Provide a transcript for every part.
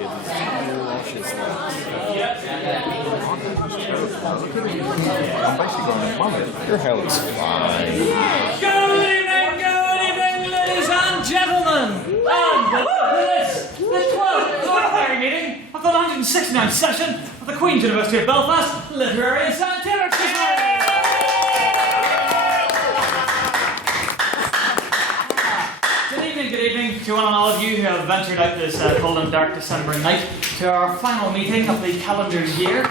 Your hair looks fine. Good evening, ladies and gentlemen! And welcome to this, the 12th ordinary meeting of the 169th session of the Queen's University of Belfast Literary and Scientific Society! Good evening to one and all of you who have ventured out this cold and dark December night to our final meeting of the calendar year.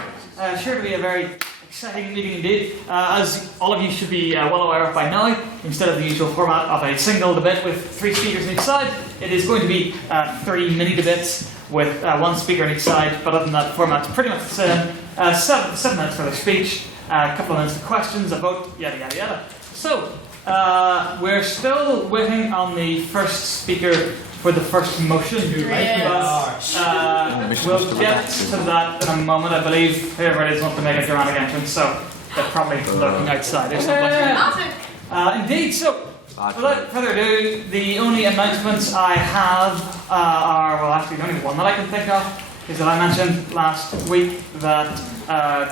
Sure to be a very exciting meeting indeed. As all of you should be well aware of by now, instead of the usual format of a single debate with 3 speakers on each side, it is going to be 3 mini debates with 1 speaker on each side. But other than that, the format's pretty much the same. 7 minutes for the speech, a couple of minutes for questions, a vote, yada yada yada. So, we're still waiting on the first speaker for the first motion, right? But we'll get to that in a moment. I believe whoever it is wants to make a dramatic entrance, so they're probably lurking outside or something. Indeed, so without further ado, the only announcements I have are, well, actually the only one that I can think of is that I mentioned last week that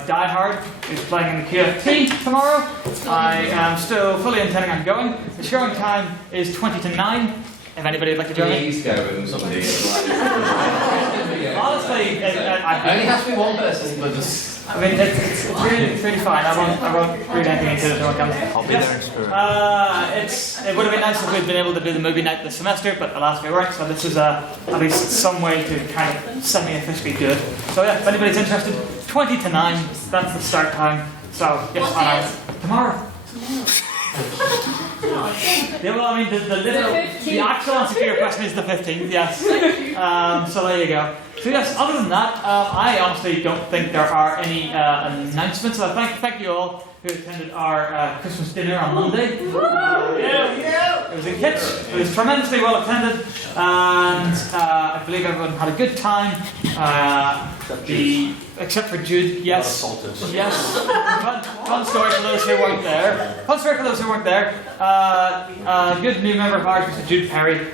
Die Hard is playing in the QFT tomorrow. I am still fully intending on going. The showing time is 20 to 9. If anybody would like to join me. Please go with somebody. Honestly, I only has to be one person, but just... I mean, it's really fine. I won't read anything until everyone comes. I'll be there in spirit. It would have been nice if we'd been able to do the movie night this semester, but alas we weren't, so this is at least some way to kind of semi-officially do it. So yeah, if anybody's interested, 20 to 9, that's the start time. So yes, tomorrow. Yeah, well, I mean, the actual answer to your question is the 15th, yes. So there you go. So yes, other than that, I honestly don't think there are any announcements. So thank you all who attended our Christmas dinner on Monday. It was in Kitch. It was tremendously well attended, and I believe everyone had a good time. Except for Jude, yes. Yes. Fun story for those who weren't there. A good new member of ours, Mr. Jude Perry,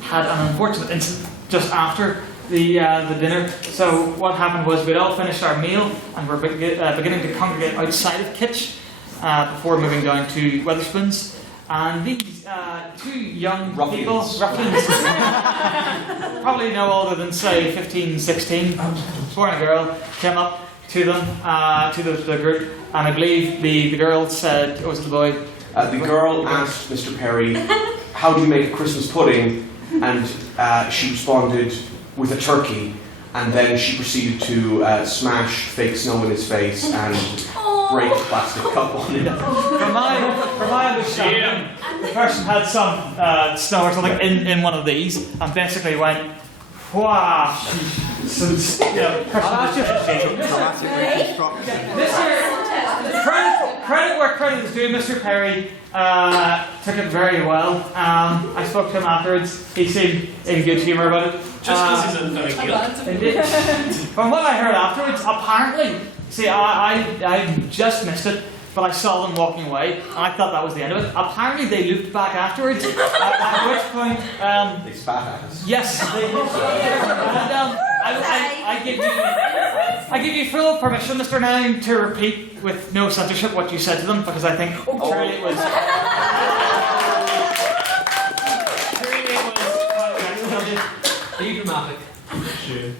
had an unfortunate incident just after the dinner. So what happened was we'd all finished our meal and we're beginning to congregate outside of Kitch before moving down to Wetherspoons. And these 2 young people, ruffians, probably no older than say 15, 16, boy and a girl, came up to them, to the group, and I believe the girl said, or was it the boy? The girl asked Mr. Perry, how do you make a Christmas pudding? And she responded with a turkey, and then she proceeded to smash fake snow in his face and break the plastic cup on it. From my understanding, the person had some snow or something in one of these, and basically went, "Wow!" Credit where credit is due. Mr. Perry took it very well. I spoke to him afterwards. He seemed in good humour about it. Just because he's in guilt. From what I heard afterwards, apparently, see, I just missed it, but I saw them walking away, and I thought that was the end of it. Apparently, they looped back afterwards, at which point... They spat at us. Yes, they looped. And I give you full permission, Mr. Nine, to repeat with no censorship what you said to them, because I think truly it was... Be dramatic. Sure.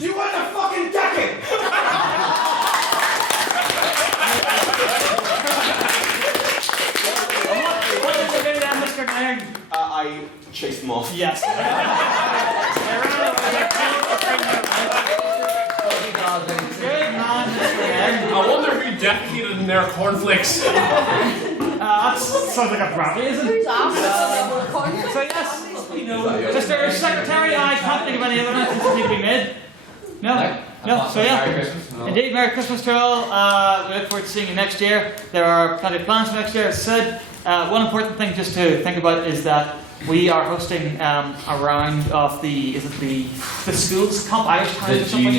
You want a fucking jacket? What did you do then, Mr. Nine? I chased them off. Yes. Good man, Mr. Nine. I wonder if we defecated in their cornflakes. That sounds like a brownie, isn't it? So yes, Mr. Secretary, I can't think of any other announcements that need to be made. No. So yeah, indeed, Merry Christmas to all. We look forward to seeing you next year. There are plenty of plans for next year, as I said. One important thing just to think about is that we are hosting a round of the schools, Comp Irish Times or something?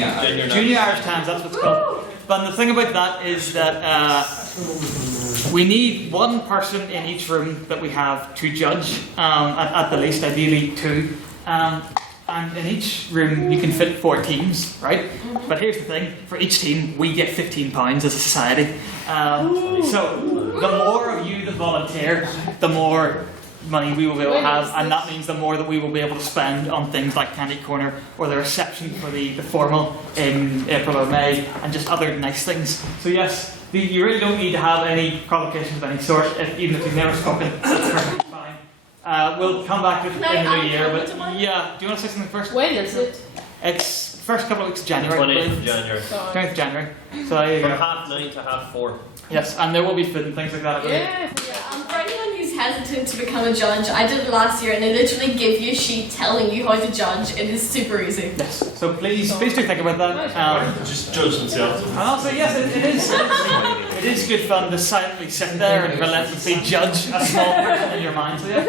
Junior Irish Times, that's what it's called. But the thing about that is that we need 1 person in each room that we have to judge, at the least, ideally 2. and in each room you can fit 4 teams, right? But here's the thing, for each team we get £15 as a society. So the more of you that volunteer, the more money we will be able to have, and that means the more that we will be able to spend on things like Candy Corner or the reception for the formal in April or May, and just other nice things. So yes, you really don't need to have any qualifications of any sort, even if you've never spoken. That's perfectly fine. We'll come back in the new year, but yeah, do you want to say something first? When is it? It's first couple of weeks of January. 20th of January. 20th of January. So there you From go. 9:30 to 4:30. Yes, and there will be food and things like that. I believe. Yeah. For anyone who's hesitant to become a judge, I did it last year and they literally give you a sheet telling you how to judge. It is super easy. Yes. So please do think about that. Just judge themselves. And also, yes, it is good fun to silently sit there and relentlessly judge a small person in your mind. So yeah.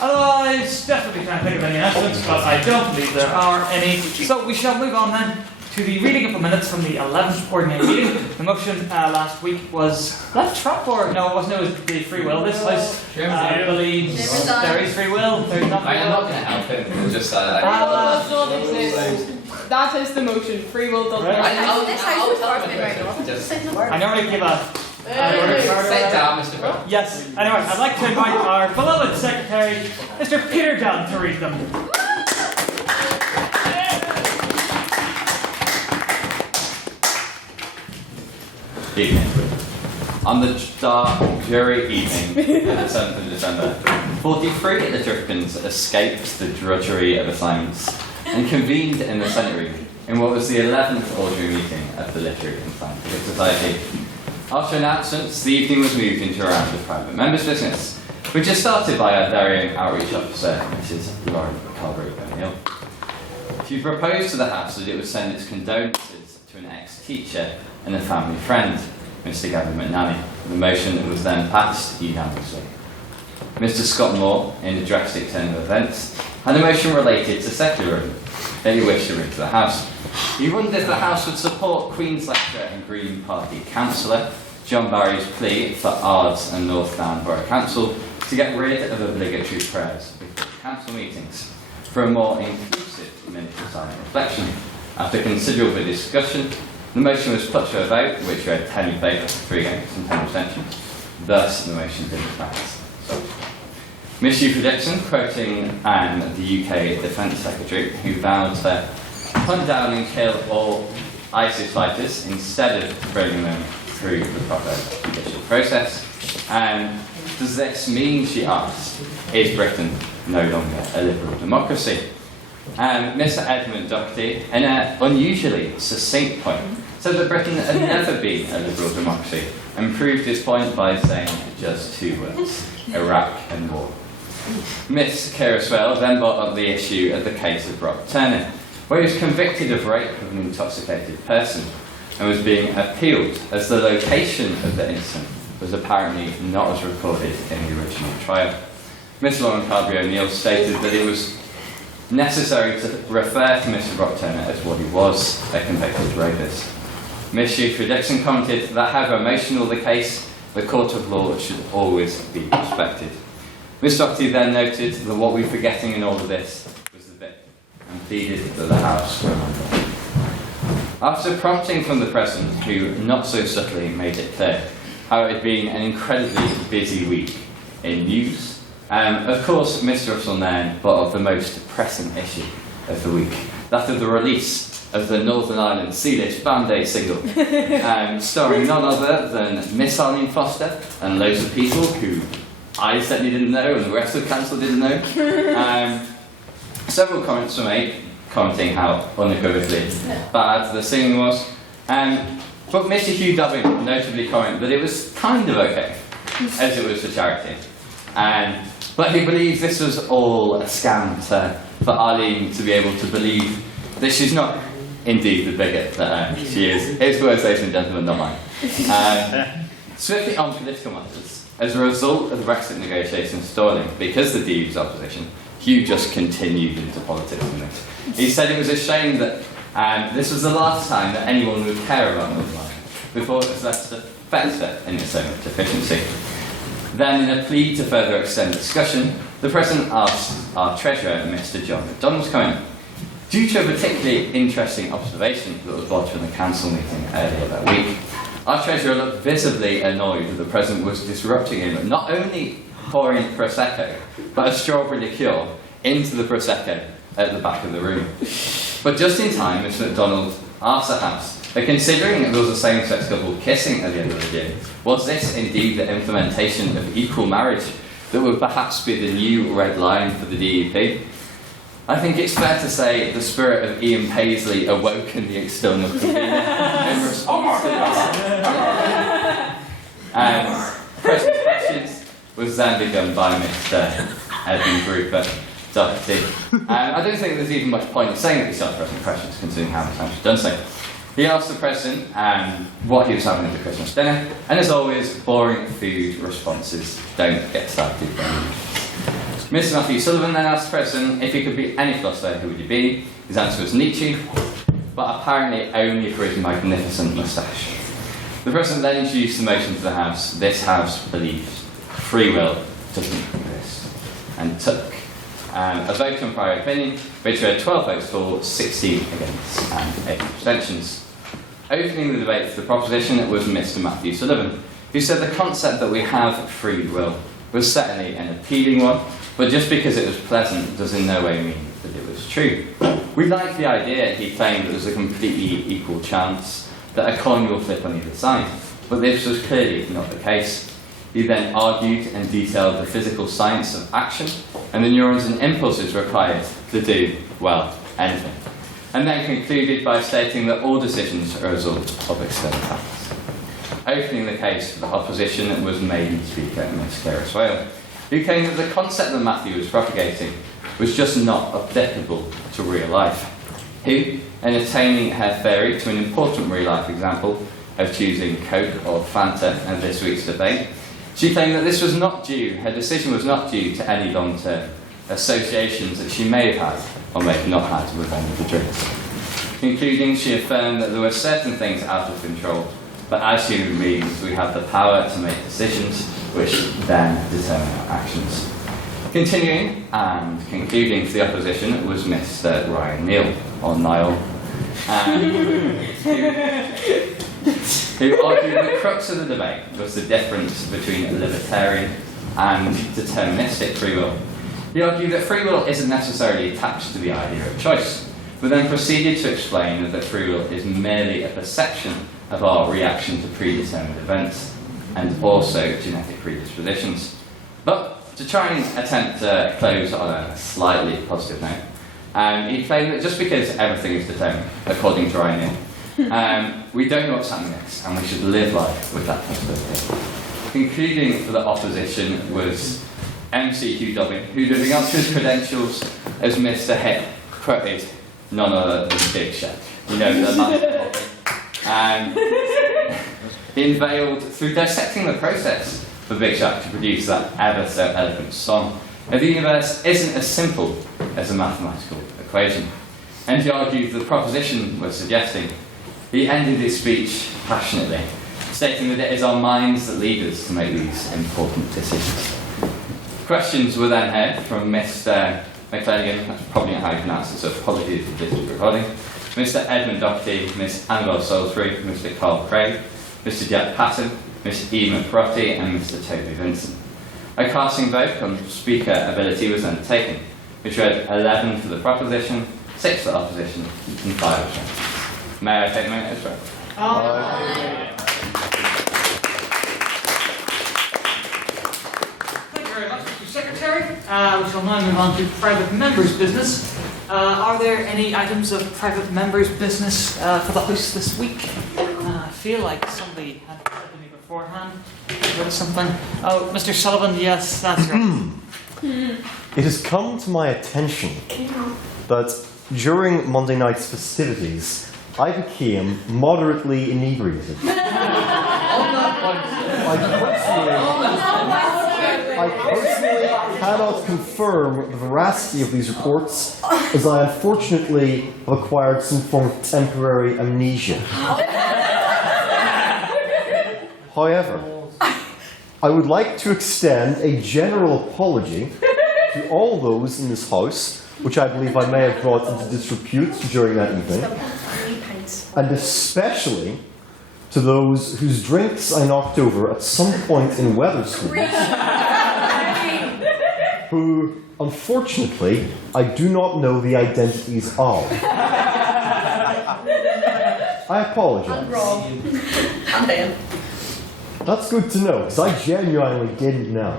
Otherwise, definitely can't think of any announcements, but I don't believe there are any. So we shall move on then to the reading of the minutes from the 11th ordinary meeting. The motion last week was that Trump or no, it wasn't. It was the free will. This house believes there is free will. There's not. I'm not going to help him. We'll just Does not exist. That is the motion. Free will does not Right. This house was far from it right now. Just Say the word. I normally give a. sit down, Mr. Brown. Yes. Anyway, I'd like to invite our beloved secretary, Mr. Peter Dunn, to read them. Evening. On the dark, dreary evening of the 7th of December, 43 Literificans escaped the drudgery of assignments and convened in the Senate room in what was the 11th ordinary meeting of the Literific Scientific Society. After announcements, the evening was moved into a round of private members' business, which is started by our very own outreach officer, Mrs. Lauren Calgary-O'Neill. She proposed to the House that it would send its condolences to an ex-teacher and a family friend, Mr. Gavin McNally. The motion was then passed unanimously. Mr. Scott Moore, in the drastic turn of events, had a motion related to secularism that he wished to bring to the House. He wondered if the House would support Queen's lecturer and Green Party councillor John Barry's plea for Ards and North Down Borough Council to get rid of obligatory prayers before council meetings for a more inclusive minute of silent reflection. After considerable discussion, the motion was put to a vote, which read 10 in favour, 3 against and 10 abstentions. Thus, the motion didn't pass. So, Miss Hugh Dixon, quoting the UK Defence Secretary, who vowed to hunt down and kill all ISIS fighters instead of bringing them through the proper judicial process. Does this mean, she asked, is Britain no longer a liberal democracy? Mr. Edmund Doherty, in an unusually succinct point, said that Britain had never been a liberal democracy, and proved his point by saying just 2 words: Iraq and war. Miss Keira Swell then brought up the issue of the case of Brock Turner, where he was convicted of rape of an intoxicated person and was being appealed as the location of the incident was apparently not as recorded in the original trial. Miss Lauren Calgary-O'Neill stated that it was necessary to refer to Mr. Brock Turner as what he was, a convicted rapist. Miss Hugh Dixon commented that however emotional the case, the court of law should always be respected. Miss Doherty then noted that what we're forgetting in all of this was the victim, and pleaded that the House remember. After prompting from the President, who not so subtly made it clear how it had been an incredibly busy week in news, of course Mr. Russell Nairn brought up the most pressing issue of the week, that of the release of the Northern Ireland Sealish Band Aid single, starring none other than Miss Arlene Foster and loads of people who I certainly didn't know and the rest of the council didn't know. Several comments were made commenting how unequivocally bad the singing was, but Mr. Hugh Dubbin notably commented that it was kind of okay, as it was for charity. But he believes this was all a scam for Arlene to be able to believe that she's not indeed the bigot that she is. His words, ladies and gentlemen, not mine. Swiftly on political matters. As a result of the Brexit negotiations stalling, because the DU's opposition, Hugh just continued into politics in this. He said it was a shame that this was the last time that anyone would care about Northern Ireland before it was left to fester in its own deficiency. Then, in a plea to further extend discussion, the President asked our Treasurer, Mr. John McDonald, to come in. Due to a particularly interesting observation that was lodged from the Council meeting earlier that week, our Treasurer looked visibly annoyed that the President was disrupting him, not only pouring Prosecco, but a strawberry liqueur into the Prosecco at the back of the room. But just in time, Mr. McDonald asked the House that considering there was a same-sex couple kissing at the end of the day, was this indeed the implementation of equal marriage that would perhaps be the new red line for the DEP? I think it's fair to say the spirit of Ian Paisley awoke in the external convener in response to this. President's questions was then begun by Mr. Edmund Rupert Doherty. I don't think there's even much point in saying that he started President questions, considering how many times he's done so. He asked the President what he was having at the Christmas dinner, and as always, boring food responses don't get started. Mr. Matthew Sullivan then asked the President if he could be any philosopher, who would he be? His answer was Nietzsche, but apparently only for his magnificent moustache. The President then introduced the motion to the House. This House believes free will doesn't exist, and took a vote on prior opinion, which had 12 votes for, 16 against, and 8 abstentions. Opening the debate for the proposition was Mr. Matthew Sullivan, who said the concept that we have free will was certainly an appealing one, but just because it was pleasant does in no way mean that it was true. We liked the idea, he claimed, that there was a completely equal chance that a coin will flip on either side, but this was clearly not the case. He then argued and detailed the physical science of action and the neurons and impulses required to do, well, anything. And then concluded by stating that all decisions are a result of external factors. Opening the case for the opposition was Maiden Speaker Miss Clara Swale, who claimed that the concept that Matthew was propagating was just not applicable to real life. Who, in attaining her theory to an important real life example of choosing Coke or Fanta in this week's debate, she claimed that this was not due, her decision was not due to any long-term associations that she may have had or may have not had with any of the drinks. Concluding, she affirmed that there were certain things out of control, but as human beings we have the power to make decisions which then determine our actions. Continuing and concluding for the opposition was Mr. Ryan Neal, or Niall, who argued the crux of the debate was the difference between a libertarian and deterministic free will. He argued that free will isn't necessarily attached to the idea of choice, but then proceeded to explain that free will is merely a perception of our reaction to predetermined events and also genetic predispositions. But to try and attempt to close on a slightly positive note, he claimed that just because everything is determined, according to Ryan Neal, we don't know what's happening next, and we should live life with that possibility. Concluding for the opposition was MC Hugh Dobbin, who, living up to his credentials as Mr. Hip, quoted none other than Big Shaq. You know, the man. He unveiled, through dissecting the process for Big Shaq to produce that ever so eloquent song, that the universe isn't as simple as a mathematical equation. And he argued the proposition was suggesting. He ended his speech passionately, stating that it is our minds that lead us to make these important decisions. Questions were then heard from Mr. McClellan, that's probably not how you pronounce it, so apologies for this recording, Mr. Edmund Doherty, Miss Annabel Salisbury, Mr. Carl Craig, Mr. Jack Patton, Miss E. McRotty, and Mr. Toby Vincent. A casting vote on speaker ability was undertaken, which read 11 for the proposition, 6 for the opposition, and 5 abstentions. May I take a minute as well? Thank you very much, Mr. Secretary. We shall now move on to private members' business. Are there any items of private members' business for the House this week? I feel like somebody had said to me beforehand. There was something. Oh, Mr. Sullivan, yes, that's right. It has come to my attention that during Monday night's festivities, I became moderately inebriated. I personally cannot confirm the veracity of these reports, as I unfortunately have acquired some form of temporary amnesia. However, I would like to extend a general apology to all those in this house, which I believe I may have brought into disrepute during that evening, and especially to those whose drinks I knocked over at some point in Wetherspoon, who, unfortunately, I do not know the identities of. I apologize. And Ben. That's good to know, because I genuinely didn't know.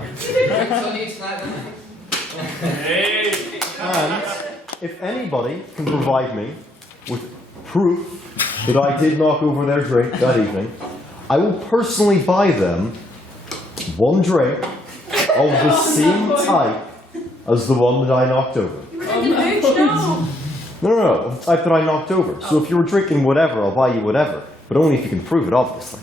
And if anybody can provide me with proof that I did knock over their drink that evening, I will personally buy them one drink of the same type as the one that I knocked over. No, the type that I knocked over. So if you were drinking whatever, I'll buy you whatever. But only if you can prove it, obviously.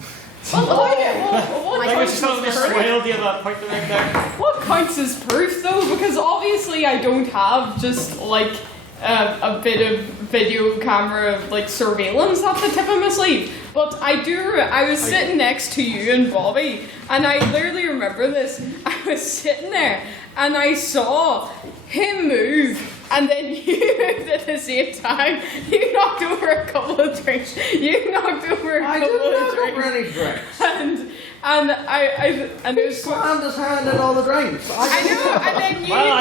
What counts as proof though? Because obviously I don't have just like a bit of video camera like surveillance at the tip of my sleeve. But I do. I was sitting next to you and Bobby, and I literally remember this. I was sitting there and I saw him move. And then you moved at the same time. You knocked over a couple of drinks. You knocked over a couple of drinks. I didn't knock over any drinks. And it was Slammed his hand in all the drinks. I know, and then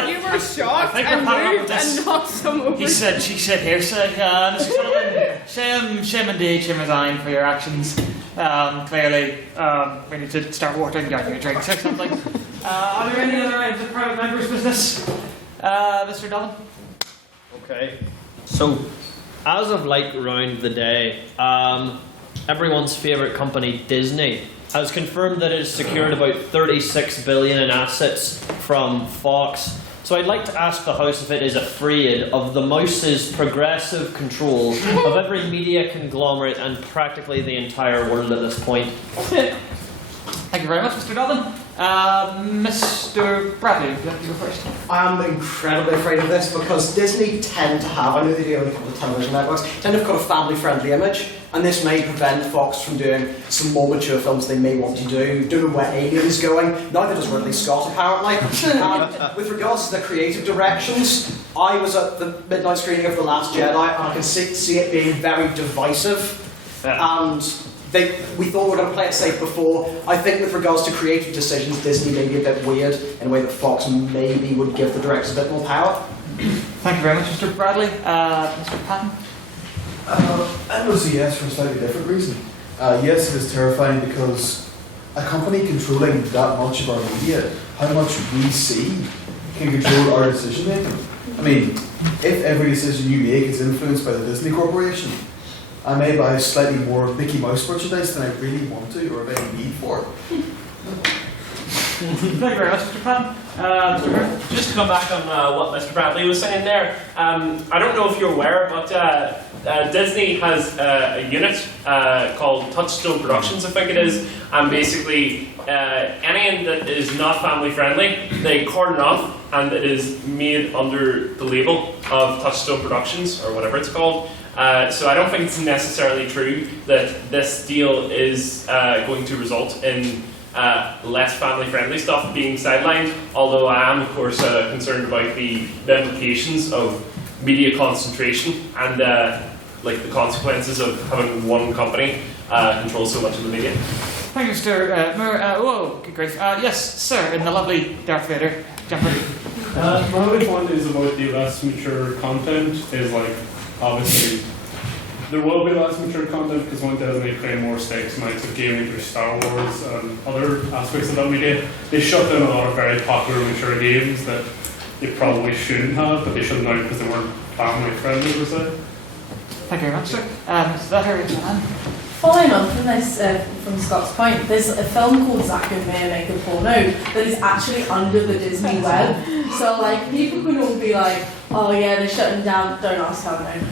you were shocked and moved and knocked some over. She said, hearsay. Mr. Sullivan, shame indeed, shame resign for your actions. Clearly, we need to start watering down your drinks or something. Are there any other items of private members' business? Mr. Dolan? Okay. So, as of like around the day, everyone's favourite company, Disney, has confirmed that it has secured about 36 billion in assets from Fox. So I'd like to ask the House if it is afraid of the mouse's progressive control of every media conglomerate and practically the entire world at this point. Thank you very much, Mr. Dolan. Mr. Bradley, would you like to go first? I'm incredibly afraid of this because Disney tend to have, I know they do own a couple of television networks, tend to have got a family-friendly image, and this may prevent Fox from doing some more mature films they may want to do. Don't know where Alien's going, neither does Ridley Scott apparently. With regards to the creative directions, I was at the midnight screening of The Last Jedi, and I can see it being very divisive, and we thought we were going to play it safe before. I think with regards to creative decisions, Disney may be a bit weird in a way that Fox maybe would give the directors a bit more power. Thank you very much, Mr. Bradley. Mr. Patton? I would say yes for a slightly different reason. Yes, it is terrifying because a company controlling that much of our media, how much we see, can control our decision making. I mean, if every decision you make is influenced by the Disney Corporation, I may buy slightly more Mickey Mouse merchandise than I really want to or have any need for. Thank you very much, Mr. Patton. Mr. Hurd? Just to come back on what Mr. Bradley was saying there, I don't know if you're aware, but Disney has a unit called Touchstone Productions, I think it is, and basically anything that is not family friendly, they cordon off, and it is made under the label of Touchstone Productions, or whatever it's called. So I don't think it's necessarily true that this deal is going to result in less family-friendly stuff being sidelined, although I am, of course, concerned about the implications of media concentration and like the consequences of having one company control so much of the media. Thank you, Mr. Moore. Whoa, good grief. Yes, sir, in the lovely Darth Vader jumper. My only point is about the less mature content is like, obviously, there will be less mature content because when Disney play more stakes amounts of gaming for Star Wars and other aspects of that media, they shut down a lot of very popular mature games that they probably shouldn't have, but they shut them down because they weren't family friendly per se. Thank you very much, sir. Is that her? Following on from this, from Scott's point, there's a film called Zack and Mary Make a Porno that is actually under the Disney web. So, like, people can all be like, oh yeah, they're shutting down, don't ask how I know.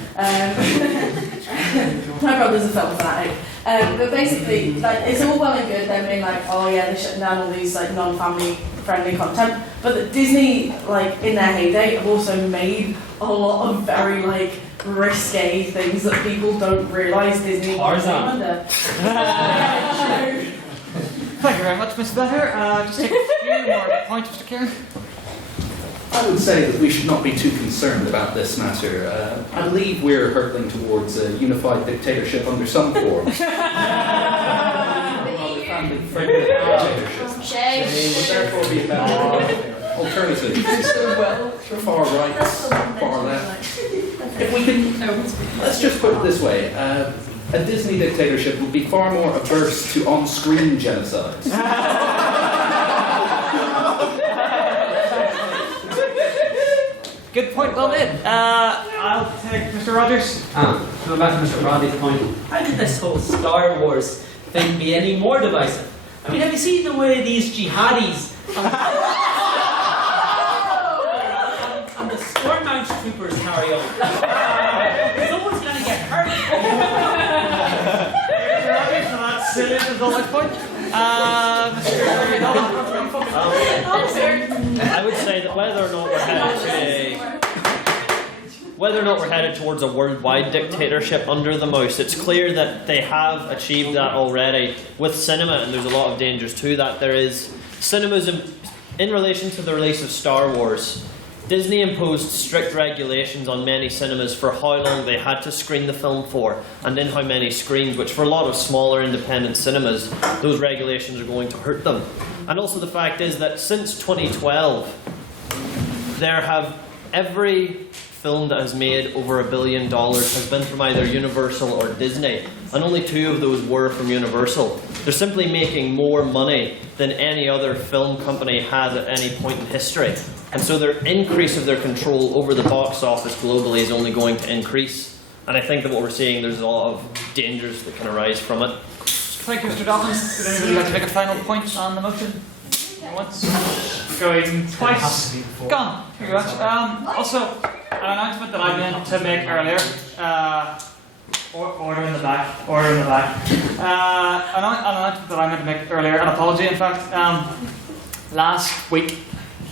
My brother's a film fanatic. But basically, like, it's all well and good them being like, oh yeah, they're shutting down all these, like, non-family friendly content. But the Disney, like, in their heyday, have also made a lot of very, like, risque things that people don't realise Disney was under. Thank you very much, Miss Better. Just take a few more points, Mr. Kieran. I would say that we should not be too concerned about this matter. I believe we're hurtling towards a unified dictatorship under some form. Family-friendly dictatorship. Shame. Would therefore be a better alternative. Far right, far left. If we can, let's just put it this way. A Disney dictatorship would be far more averse to on-screen genocides. Good point, well made. I'll take Mr. Rogers. Going back to Mr. Bradley's point, how could this whole Star Wars thing be any more divisive? I mean, have you seen the way these jihadis and the Stormount troopers carry on? Someone's going to get hurt. Mr. Rogers, so that's it, the last point. Mr. I would say that whether or not we're headed towards a worldwide dictatorship under the mouse, it's clear that they have achieved that already with cinema, and there's a lot of dangers to that. There is cinemas in relation to the release of Star Wars. Disney imposed strict regulations on many cinemas for how long they had to screen the film for and in how many screens, which for a lot of smaller independent cinemas, those regulations are going to hurt them. And also the fact is that since 2012, every film that has made over $1 billion has been from either Universal or Disney, and only 2 of those were from Universal. They're simply making more money than any other film company has at any point in history. And so their increase of their control over the box office globally is only going to increase. And I think that what we're seeing, there's a lot of dangers that can arise from it. Thank you, Mr. Dawkins. Would anybody like to make a final point on the motion? Once, going twice, gone. Thank you very much. Also, an announcement that I meant to make earlier. Order in the back. An announcement that I meant to make earlier. An apology, in fact. Last week,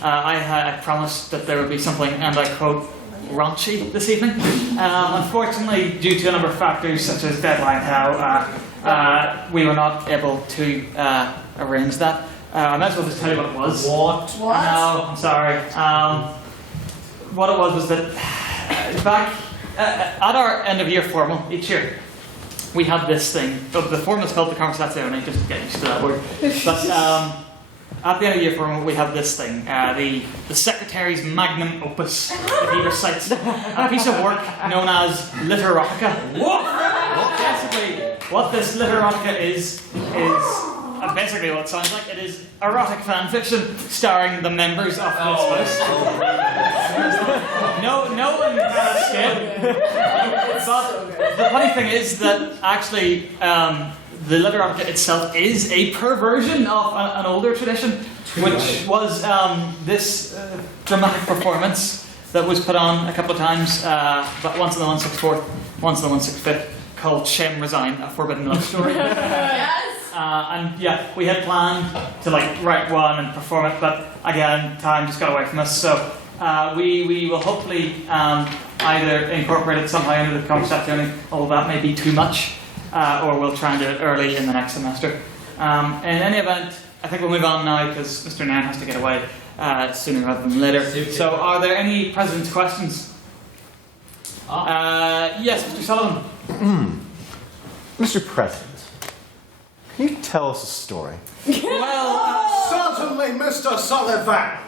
I promised that there would be something, and I quote, raunchy this evening. Unfortunately, due to a number of factors such as deadline hell, we were not able to arrange that. I might as well just tell you what it was. What? No, I'm sorry. What it was that back at our end of year formal each year, we had this thing. The formal is called the Conversazione, just to get used to that word. But at the end of the year formal, we have this thing, the secretary's magnum opus that he recites, a piece of work known as Literific. Basically, what this Literific is basically what it sounds like. It is erotic fan fiction starring the members of this house. No one can escape. But the funny thing is that actually the Literific itself is a perversion of an older tradition, which was this dramatic performance that was put on a couple of times, but once on the 164th, once on the 165th, called Shem Resign, a forbidden love story. Yes. And yeah, we had planned to write one and perform it, but again, time just got away from us. So we will hopefully either incorporate it somehow into the Conversazione, although that may be too much, or we'll try and do it early in the next semester. In any event, I think we'll move on now because Mr. Nairn has to get away sooner rather than later. So are there any President's questions? Yes, Mr. Sullivan. Mr. President, can you tell us a story? Well, certainly, Mr. Sullivan.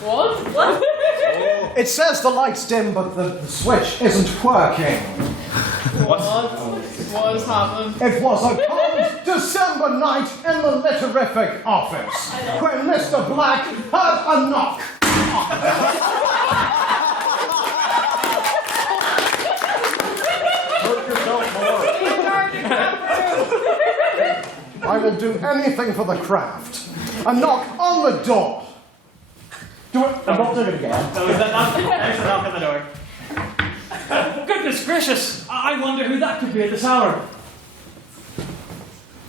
What? It says the light's dim, but the switch isn't working. What has happened? It was a cold December night in the Literific office when Mr. Black heard a knock. I will do anything for the craft. A knock on the door. Do it. I'm not doing it again. So is that not? There's a knock on the door. Goodness gracious! I wonder who that could be at this hour.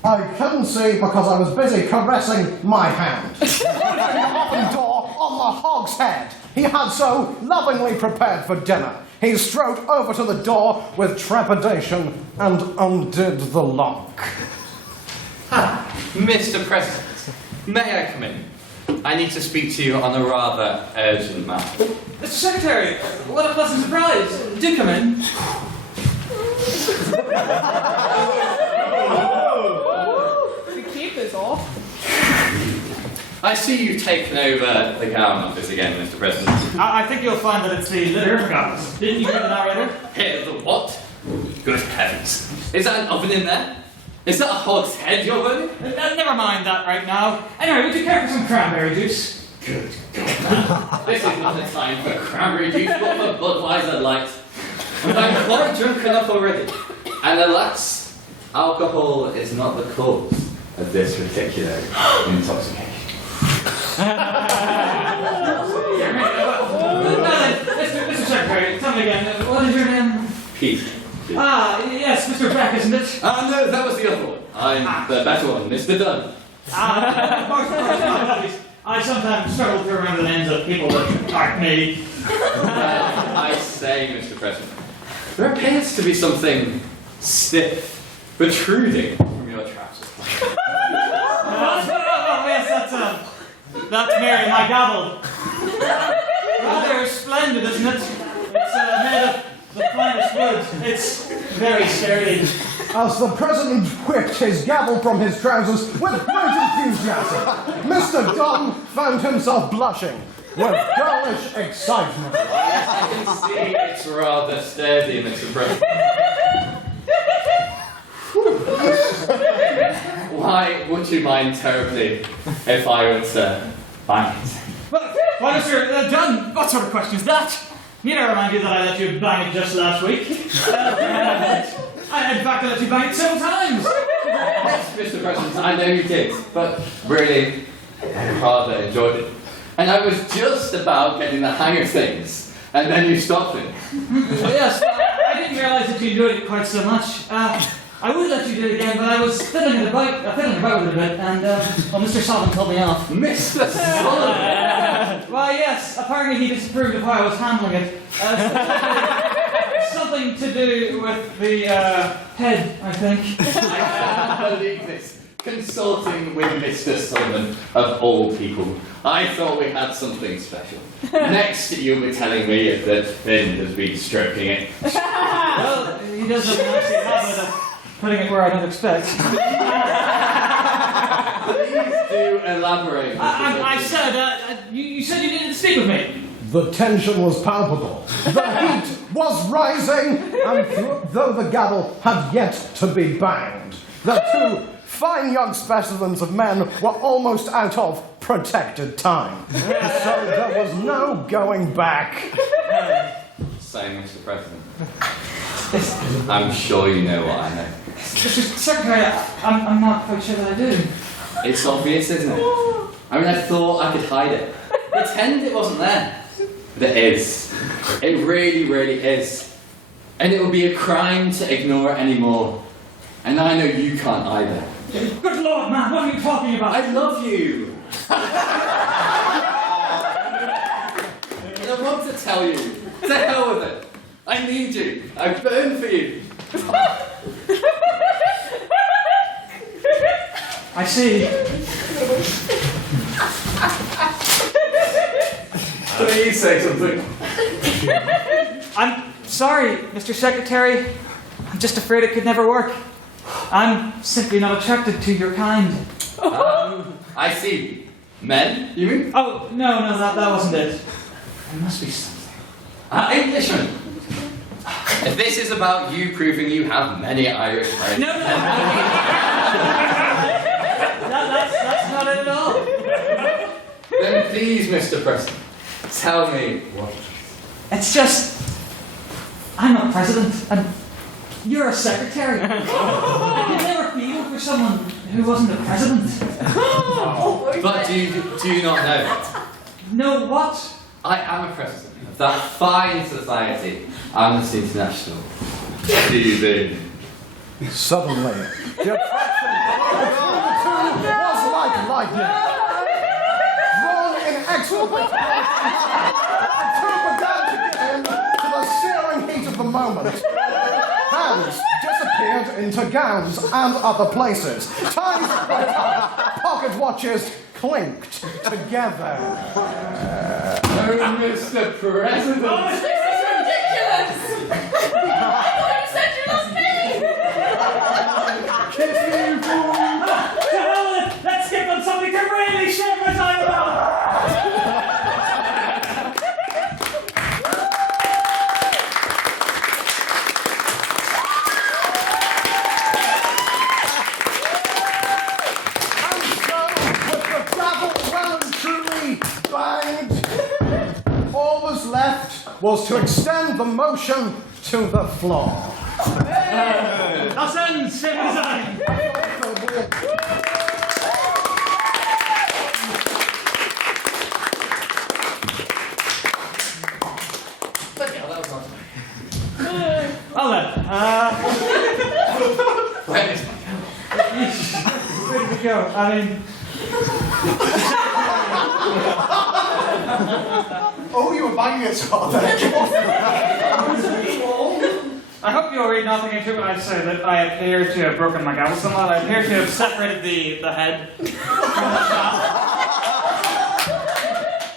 I couldn't see because I was busy caressing my hand. The open door on the hog's head. He had so lovingly prepared for dinner. He strode over to the door with trepidation and undid the lock. Mr. President, may I come in? I need to speak to you on a rather urgent matter. Mr. Secretary, what a pleasant surprise. Do come in. The cape is off. I see you've taken over the gown office again, Mr. President. I think you'll find that it's the Literific office. Didn't you hear the narrator? Here, the what? Good heavens. Is that an oven in there? Is that a hog's head you're burning? Never mind that right now. Anyway, would you care for some cranberry juice? Good God. This is not a time for cranberry juice, but for Budweiser Light. And I'm quite drunk enough already. And alas, alcohol is not the cause of this particular intoxication. Mr. Secretary, tell me again, what is your name? Pete. Yes, Mr. Beck, isn't it? No, that was the other one. I'm the better one, Mr. Dunn. Of course, my apologies. I sometimes struggle to remember the names of people that aren't me. I say, Mr. President, there appears to be something stiff, protruding from your trousers. Yes, that's Mary, my gavel. Rather splendid, isn't it? It's made of the finest wood. It's very sturdy. As the President whipped his gavel from his trousers with great enthusiasm, Mr. Dunn found himself blushing with girlish excitement. I can see it's rather sturdy, Mr. President. Why would you mind terribly if I were to bang it? Why, Mr. Dunn, what sort of question is that? Need I remind you that I let you bang it just last week? In fact, I let you bang it several times. Yes, Mr. President, I know you did, but really, I rather enjoyed it. And I was just about getting the hang of things, and then you stopped me. Yes, I didn't realise that you enjoyed it quite so much. I would let you do it again, but I was fiddling about with it a bit, and Mr. Sullivan told me off. Mr. Sullivan? Well, yes, apparently he disapproved of how I was handling it. Something to do with the head, I think. I can't believe this. Consulting with Mr. Sullivan, of all people. I thought we had something special. Next, you were telling me that Finn has been stroking it. Well, he does have a nasty habit of putting it where I don't expect. Please do elaborate. I said, you said you needed to speak with me. The tension was palpable. The heat was rising, and though the gavel had yet to be banged, the two fine young specimens of men were almost out of protected time. So there was no going back. So, Mr. President, I'm sure you know what I know. Mr. Secretary, I'm not quite sure that I do. It's obvious, isn't it? I mean, I thought I could hide it. Pretend it wasn't there. But it is. It really, really is. And it would be a crime to ignore it anymore. And I know you can't either. Good Lord, man, what are you talking about? I love you. And I want to tell you. To hell with it. I need you. I burn for you. I see. Please say something. I'm sorry, Mr. Secretary. I'm just afraid it could never work. I'm simply not attracted to your kind. I see. Men, you mean? Oh, no, that wasn't it. There must be something. Englishman. If this is about you proving you have many Irish friends. No. That's not it at all. Then please, Mr. President, tell me what. It's just, I'm a president, and you're a secretary. I could never feel for someone who wasn't a president. But do you not know? Know what? I am a president of that fine society, Amnesty International. TV. Suddenly, the attraction between the two was like lightning. Drawn inexorably close, the two began to get into the searing heat of the moment. hands disappeared into gowns and other places. Ties broke up, pocket watches clinked together. Oh, Mr. President! This is ridiculous! I thought you said you lost me! Kiss you, fool! To hell with it! Let's give them something to really shake my time about! All was left was to extend the motion to the floor. That's in, same design! Well then, where did we go? I mean... Oh, you were banging it, Scott. I hope you'll read nothing into it when I say that I appear to have broken my gavel somewhat. I appear to have separated the head from the shaft.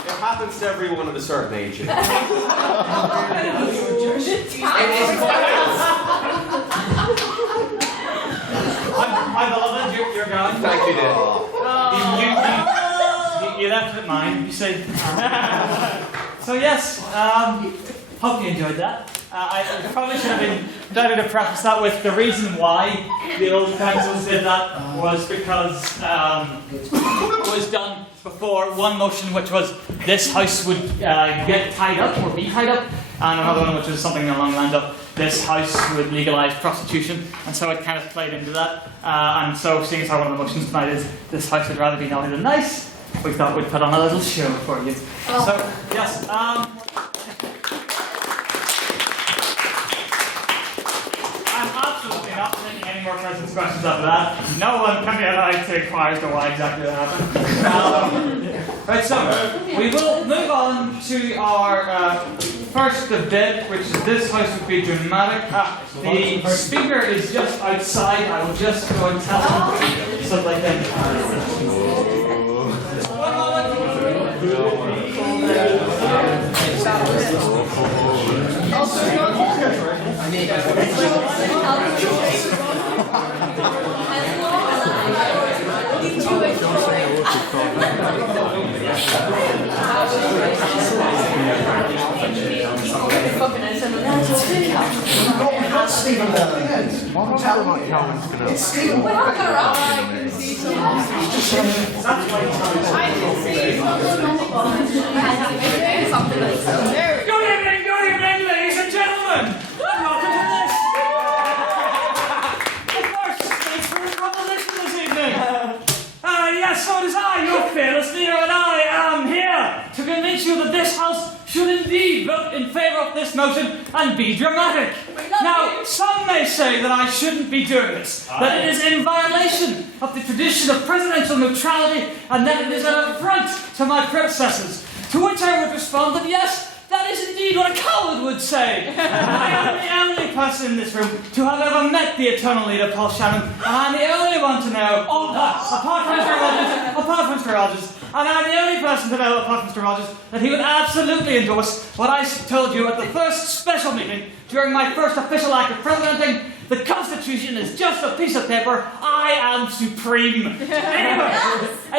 It happens to everyone at a certain age. My beloved, you're gone. Thank you, Dad. You left it mine, you see. So yes, hope you enjoyed that. I probably should have been better to preface that with the reason why the old councils did that was because it was done before one motion, which was this house would get tied up or be tied up, and another one which was something along the lines of this house would legalise prostitution, and so it kind of played into that. And so, seeing as how one of the motions tonight is this house would rather be naughty than nice, we thought we'd put on a little show for you. So, yes, I'm absolutely not taking any more questions after that. No one can be allowed to inquire as to why exactly that happened. Right, so, we will move on to our first bit, which is this house would be dramatic. The speaker is just outside. I will just go and tell him so they can... That's Stephen there. It's Stephen. We're not going around. I can see something. Good evening, ladies and gentlemen, and welcome to this. Of course, thanks for the proposition this evening. Yes, so it is I, your fearless leader, and I am here to convince you that this house should indeed vote in favour of this motion and be dramatic. Now, some may say that I shouldn't be doing this, that it is in violation of the tradition of presidential neutrality, and that it is an affront to my predecessors. To which I would respond that yes, that is indeed what a coward would say. I am the only person in this room to have ever met the eternal leader, Paul Shannon, and I'm the only one to know, apart from Mr. Rogers, and I'm the only person to know, apart from Mr. Rogers, that he would absolutely endorse what I told you at the first special meeting during my first official act of presidenting. The Constitution is just a piece of paper. I am supreme. Anyway,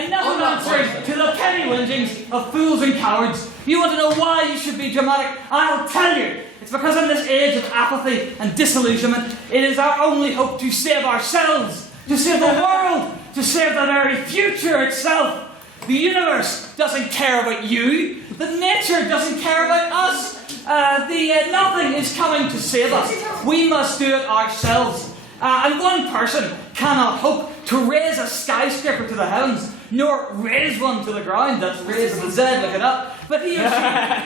enough answering to the petty whingings of fools and cowards. You want to know why you should be dramatic? I'll tell you. It's because in this age of apathy and disillusionment, it is our only hope to save ourselves, to save the world, to save the very future itself. The universe doesn't care about you. The nature doesn't care about us. Nothing is coming to save us. We must do it ourselves. And one person cannot hope to raise a skyscraper to the heavens, nor raise one to the ground. That's raised with a Z, look it up. But he or she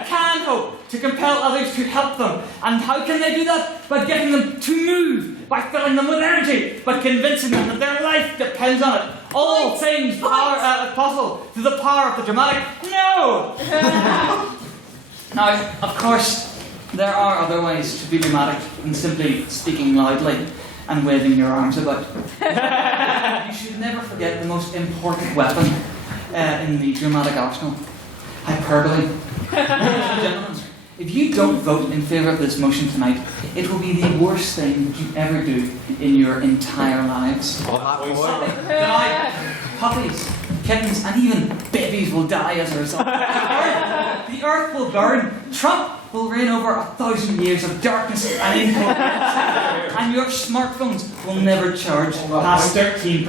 can hope to compel others to help them. And how can they do that? By getting them to move, by filling them with energy, by convincing them that their life depends on it. All things are possible through the power of the dramatic. No! Now, of course, there are other ways to be dramatic than simply speaking loudly and waving your arms about. You should never forget the most important weapon in the dramatic arsenal: hyperbole. Ladies and gentlemen, if you don't vote in favour of this motion tonight, it will be the worst thing you ever do in your entire lives. Tonight, puppies, kittens, and even babies will die as a result. The earth will burn. Trump will reign over 1,000 years of darkness and incoherence. And your smartphones will never charge past 13%.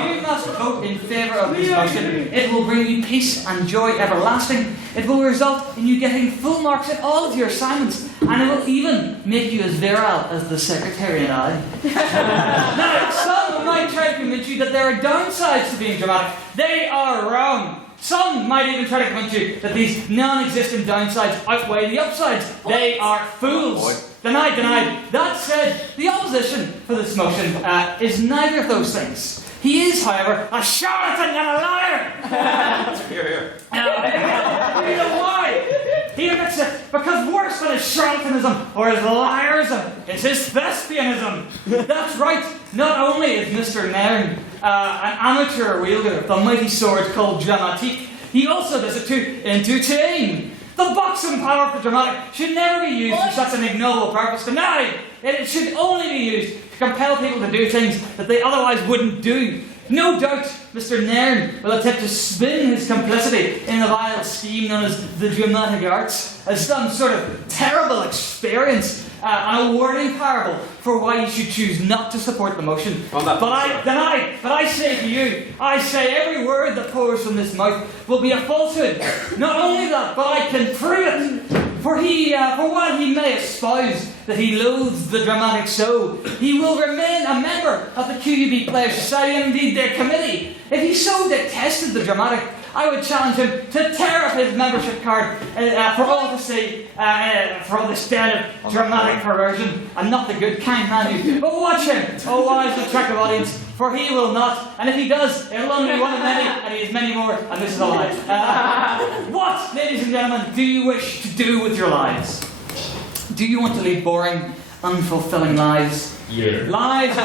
You must vote in favour of this motion. It will bring you peace and joy everlasting. It will result in you getting full marks in all of your assignments, and it will even make you as virile as the Secretary and I. Now, some might try to convince you that there are downsides to being dramatic. They are wrong. Some might even try to convince you that these non-existent downsides outweigh the upsides. They are fools. Denied, denied. That said, the opposition for this motion is neither of those things. He is, however, a charlatan and a liar! Here, here. You know why? He admits it because worse than his charlatanism or his liarism is his thespianism. That's right. Not only is Mr. Nairn an amateur wielder of the mighty sword called dramatique, he also does it to entertain. The buxom power of the dramatic should never be used for such an ignoble purpose. Denied! It should only be used to compel people to do things that they otherwise wouldn't do. No doubt Mr. Nairn will attempt to spin his complicity in the vile scheme known as the dramatic arts as some sort of terrible experience, and a warning parable for why you should choose not to support the motion. But I say to you, I say every word that pours from this mouth will be a falsehood. Not only that, but I can prove it. For while he may espouse that he loathes the dramatic so, he will remain a member of the QUB Players Society and indeed their committee. If he so detested the dramatic, I would challenge him to tear up his membership card for all to see, for all this den of dramatic perversion, and not the good, kind man you. But watch him, oh wise and attractive audience, for he will not, and if he does, it will only be one of many, and he has many more, and this is a lie. What, ladies and gentlemen, do you wish to do with your lives? Do you want to lead boring, unfulfilling lives? Yeah. Lives of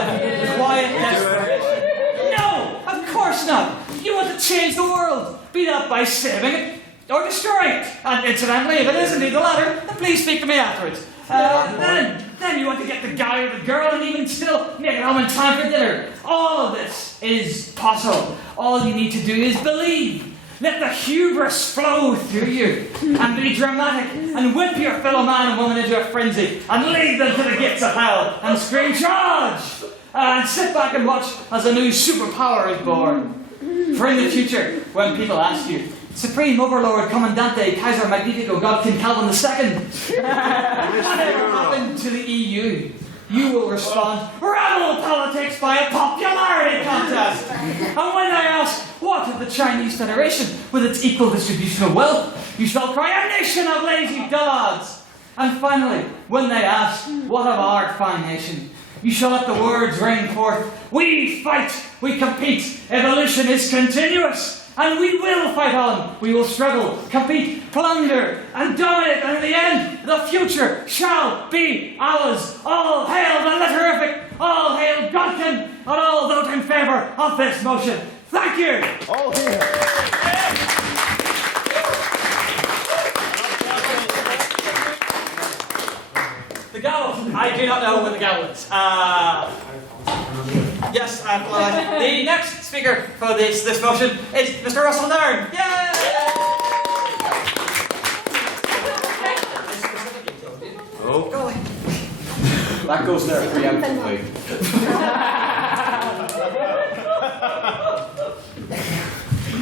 quiet desperation? No, of course not. You want to change the world, be that by saving it or destroying it. And incidentally, if it is indeed the latter, then please speak to me afterwards. Then you want to get the guy or the girl and even still make it home in time for dinner. All of this is possible. All you need to do is believe. Let the hubris flow through you and be dramatic and whip your fellow man and woman into a frenzy and lead them to the gates of hell and scream charge and sit back and watch as a new superpower is born. For in the future, when people ask you, Supreme Overlord Commandante Kaiser Magnifico Godkin Calvin II, whatever happened to the EU? You will respond, rebel politics by a popularity contest. And when they ask, what of the Chinese Federation with its equal distribution of wealth? You shall cry, a nation of lazy dullards. And finally, when they ask, what of our fine nation? You shall let the words ring forth, we fight, we compete, evolution is continuous. And we will fight on. We will struggle, compete, plunder, and dominate. And in the end, the future shall be ours. All hail the Literific, all hail Godkin, and all vote in favour of this motion. Thank you. All here. The gavel. I do not know what the gavel is. Yes, the next speaker for this motion is Mr. Russell Nairn. Yay! Oh. Go away. That goes there preemptively.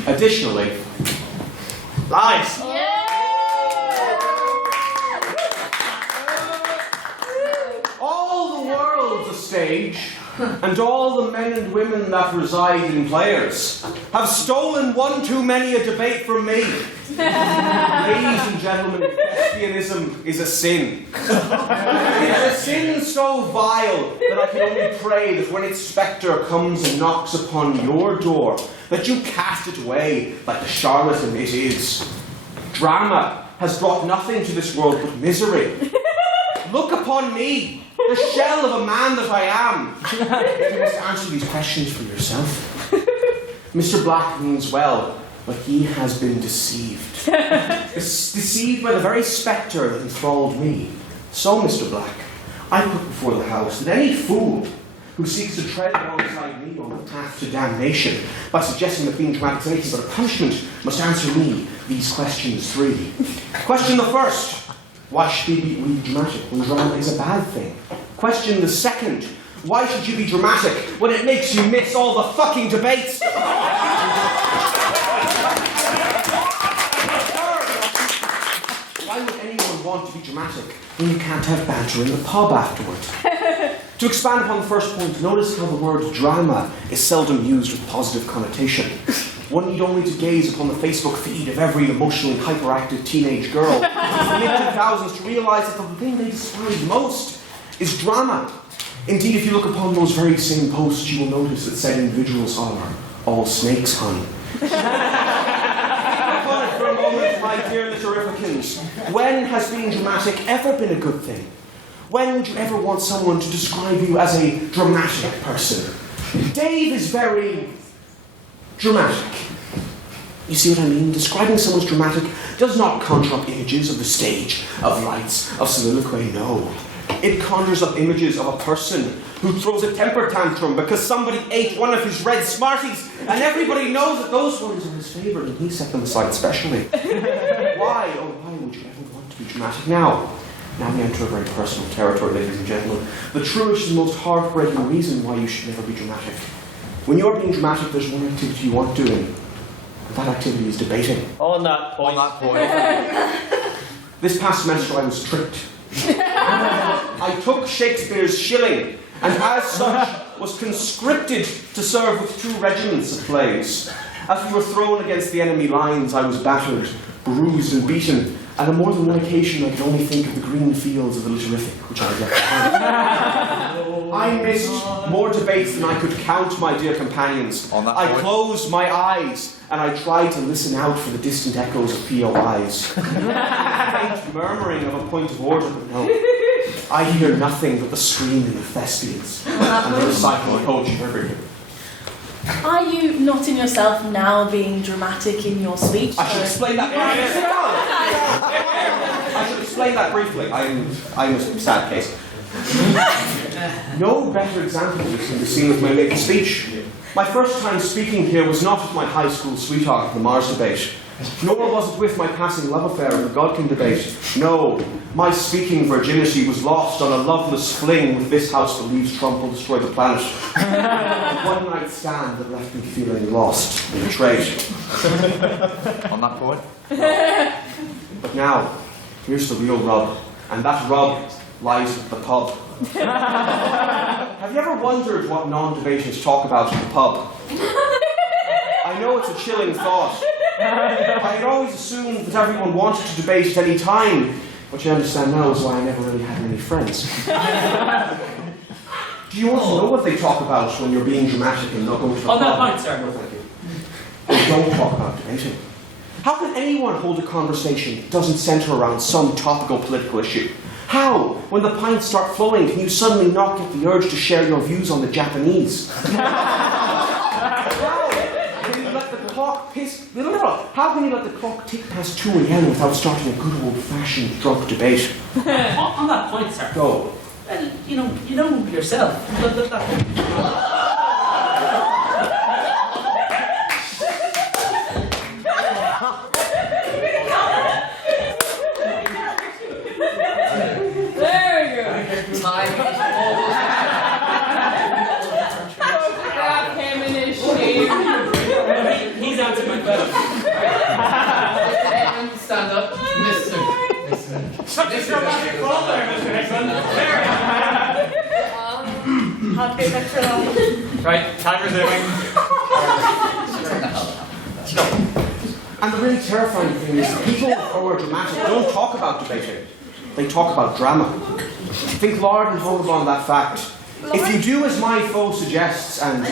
Additionally, lies. All the world's a stage. And all the men and women that reside in Players have stolen one too many a debate from me. Ladies and gentlemen, thespianism is a sin. It is a sin so vile that I can only pray that when its spectre comes and knocks upon your door, that you cast it away like the charlatan it is. Drama has brought nothing to this world but misery. Look upon me, the shell of a man that I am. You must answer these questions for yourself. Mr. Black means well, but he has been deceived. Deceived by the very spectre that enthralled me. So, Mr. Black, I put before the house that any fool who seeks to tread alongside me on the path to damnation by suggesting that being dramatic is anything but a punishment must answer me these questions 3. Question the first: why should we be dramatic when drama is a bad thing? Question the second: why should you be dramatic when it makes you miss all the fucking debates? Why would anyone want to be dramatic when you can't have banter in the pub afterward? To expand upon the first point, notice how the word drama is seldom used with positive connotation. One need only to gaze upon the Facebook feed of every emotionally hyperactive teenage girl in the mid-2000s to realise that the thing they despise most is drama. Indeed, if you look upon those very same posts, you will notice that said individuals are all snakes, honey. Upon it for a moment, my dear Literificans. When has being dramatic ever been a good thing? When would you ever want someone to describe you as a dramatic person? Dave is very dramatic. You see what I mean? Describing someone as dramatic does not conjure up images of the stage, of lights, of soliloquy, no. It conjures up images of a person who throws a temper tantrum because somebody ate one of his red Smarties, and everybody knows that those ones are his favourite, and he set them aside specially. Why, oh why would you ever want to be dramatic? Now we enter a very personal territory, ladies and gentlemen. The truest and most heartbreaking reason why you should never be dramatic. When you're being dramatic, there's one activity you want doing, and that activity is debating. On that point. This past semester I was tricked. I took Shakespeare's shilling, and as such was conscripted to serve with 2 regiments of plays. As we were thrown against the enemy lines, I was battered, bruised and beaten, and on more than one occasion I could only think of the green fields of the Literific, which I had left behind. I missed more debates than I could count, my dear companions. I closed my eyes, and I tried to listen out for the distant echoes of POIs. The faint murmuring of a point of order, but no. I hear nothing but the screaming of thespians and the recital of poetry everywhere. Are you not in yourself now being dramatic in your speech? I should explain that. I should explain that briefly. I'm a sad case. No better example of this can be seen with my maiden speech. My first time speaking here was not with my high school sweetheart at the Mars debate, nor was it with my passing love affair in the Godkin debate. No, my speaking virginity was lost on a loveless fling with this house believes Trump will destroy the planet. A one-night stand that left me feeling lost and betrayed. On that point? No. But now, here's the real rub, and that rub lies at the pub. Have you ever wondered what non-debaters talk about in the pub? I know it's a chilling thought. I had always assumed that everyone wanted to debate at any time, but you understand now is why I never really had many friends. Do you want to know what they talk about when you're being dramatic and not going to the pub? On that point, sir. No, thank you. They don't talk about debating. How can anyone hold a conversation that doesn't centre around some topical political issue? How, when the pints start flowing, can you suddenly not get the urge to share your views on the Japanese? How can you let the clock tick past 2 a.m. without starting a good old-fashioned drunk debate? On that point, sir. Go. Well, you know yourself. Grab him in his shame. He's answered my question. Stand up, Mr. Such a dramatic fall there, Mr. Hickman. Happy picture. Right, time resuming. And the really terrifying thing is people who are dramatic don't talk about debating. They talk about drama. Think large and hold upon that fact. If you do as my foe suggests and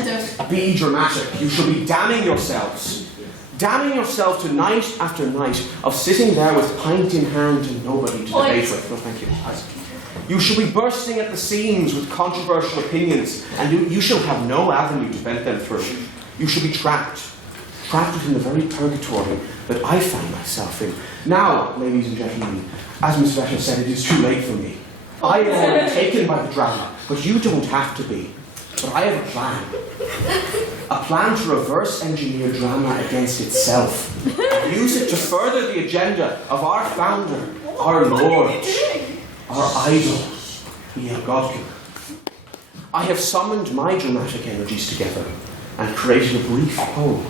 be dramatic, you shall be damning yourselves. damning yourself to night after night of sitting there with pint in hand and nobody to debate with. No, thank you. You shall be bursting at the seams with controversial opinions, and you shall have no avenue to vent them through. You shall be trapped within the very purgatory that I find myself in. Now, ladies and gentlemen, as Miss Vettel said, it is too late for me. I am already taken by the drama, but you don't have to be. But I have a plan. A plan to reverse engineer drama against itself. Use it to further the agenda of our founder, our Lord, our idol, Leo Godkin. I have summoned my dramatic energies together and created a brief poem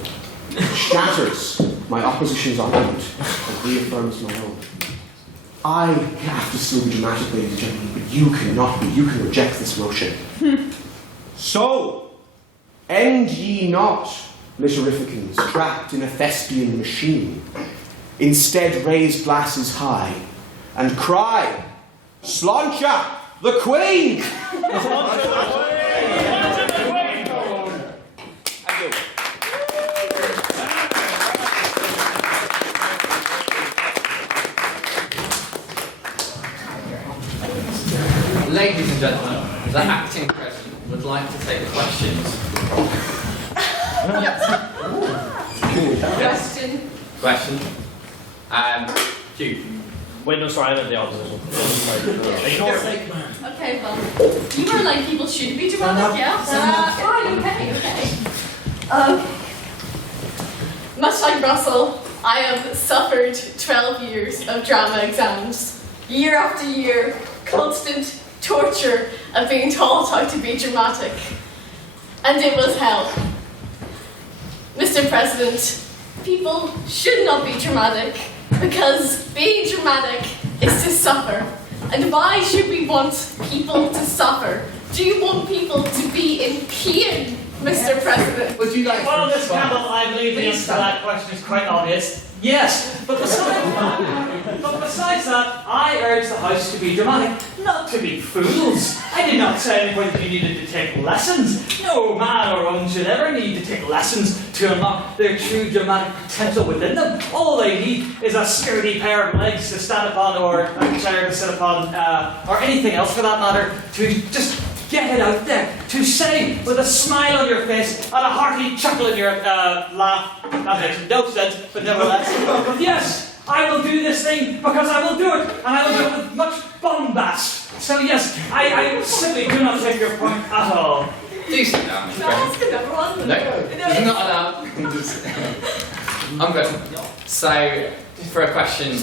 which shatters my opposition's argument and reaffirms my own. I have to still be dramatic, ladies and gentlemen, but you cannot be. You can reject this motion. So, end ye not, Literificans, trapped in a thespian machine. Instead, raise glasses high and cry, Sláinte the Queen! Ladies and gentlemen, the acting president would like to take questions. Question. Hugh. Wait, no, sorry, I'm in the opposition. Okay, well, you were like people should be dramatic, yeah? Fine, okay. Much like Russell, I have suffered 12 years of drama exams. Year after year, constant torture of being told how to be dramatic. And it was hell. Mr. President, people should not be dramatic because being dramatic is to suffer. And why should we want people to suffer? Do you want people to be in pain, Mr. President? Would you like Well, Miss Campbell, I believe the answer to that question is quite obvious. Yes, but besides that, I urge the House to be dramatic, not to be fools. I did not say anybody that you needed to take lessons. No man or woman should ever need to take lessons to unlock their true dramatic potential within them. All they need is a sturdy pair of legs to stand upon, or a chair to sit upon, or anything else for that matter, to just get it out there, to say with a smile on your face and a hearty chuckle in your laugh. That makes no sense, but nevertheless. But yes, I will do this thing because I will do it, and I will do it with much bombast. So yes, I simply do not take your point at all. Do sit down, Mr. President. No, you're not allowed. I'm good. So, for a question.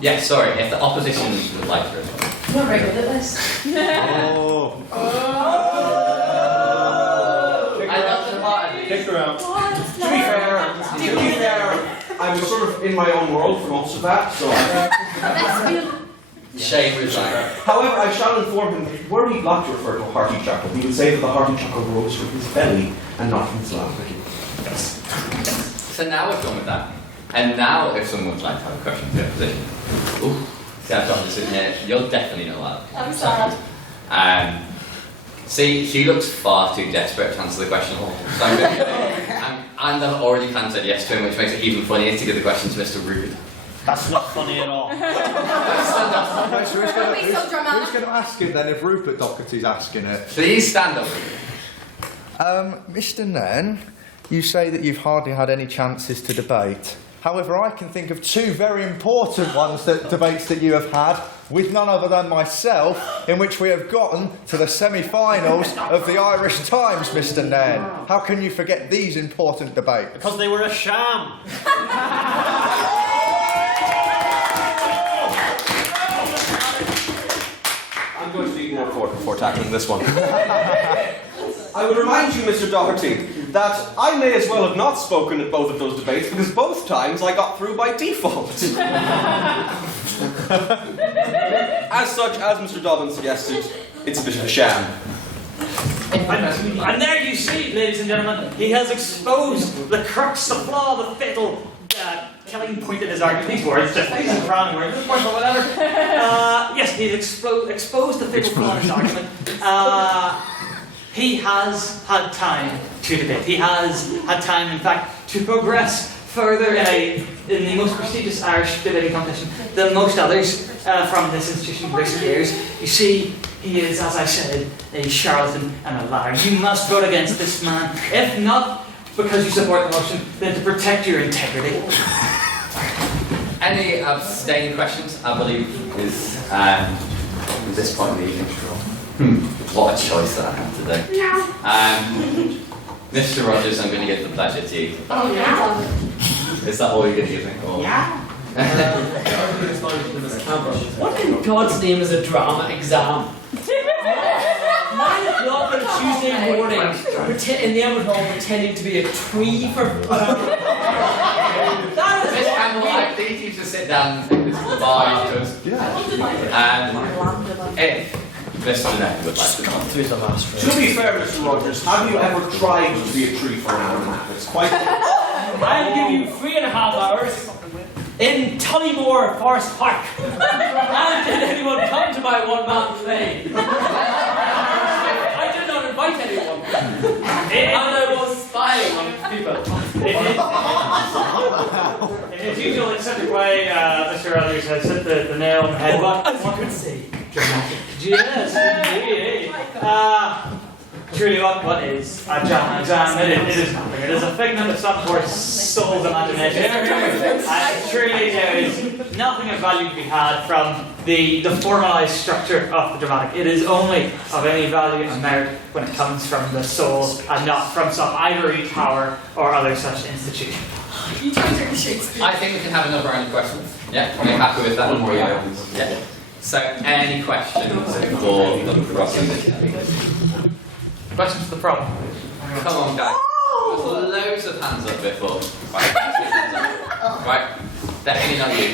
Yeah, sorry, if the opposition would like to respond. I'm not very good at this. I love the part. Kick her out. To be fair, I was sort of in my own world for most of that, so. Shame resigned. However, I shall inform him that were he not to refer to a hearty chuckle, he would say that the hearty chuckle rose from his belly and not from his laugh. So now we're done with that. And now, if someone would like to have a question for the opposition. Ooh, see, I've got this in here. You're definitely not allowed. I'm sad. See, she looks far too desperate to answer the question. So I'm going to and I've already answered yes to him, which makes it even funnier to give the question to Mr. Rude. That's not funny at all. So who's going to ask it then if Rupert Doherty's asking it? Please stand up. Mr. Nairn, you say that you've hardly had any chances to debate. However, I can think of two very important debates that you have had with none other than myself, in which we have gotten to the semi-finals of the Irish Times, Mr. Nairn. How can you forget these important debates? Because they were a sham. I'm going to need more court before tackling this one. I would remind you, Mr. Doherty, that I may as well have not spoken at both of those debates because both times I got through by default. As such, as Mr. Dobbin suggested, it's a bit of a sham. And there you see, ladies and gentlemen, he has exposed the crux, the flaw, the fatal killing point in his argument. These words, just these are crowning words, or whatever. Yes, he's exposed the fatal flaw in his argument. He has had time to debate. He has had time, in fact, to progress further in the most prestigious Irish debating competition than most others from this institution in recent years. You see, he is, as I said, a charlatan and a liar. You must vote against this man, if not because you support the motion, then to protect your integrity. Any abstaining questions, I believe, is this point of the evening. What a choice that I have today. Mr. Rogers, I'm going to give the pleasure to you. Oh, yeah. Is that all you're going to give me? Or? Yeah. What in God's name is a drama exam? 9 o'clock on a Tuesday morning, in the Albert Hall, pretending to be a tree for. Miss Campbell, I think you just sit down and take this to the bar afterwards. If Mr. Neck would like to come through the last To be fair, Mr. Rogers, have you ever tried to be a tree for an hour and a half? It's quite. I'll give you 3.5 hours in Tullymore Forest Park. And did anyone come to my one-man play? I did not invite anyone. And I was spying on people. In his usual eccentric way, Mr. Rogers has hit the nail on the head. As you could see, dramatic. Yes, indeed. Truly, what is a drama exam? It is nothing. It is a figment of some poor soul's imagination. Truly, there is nothing of value to be had from the formalised structure of the dramatic. It is only of any value and merit when it comes from the soul and not from some ivory tower or other such institution. You tried to Shakespeare. I think we can have another round of questions. Yeah, are you happy with that? One more, yeah. Yeah. So, any questions for the proposition? Questions for the problem? Come on, guys. There's loads of hands up before. Right, definitely not you.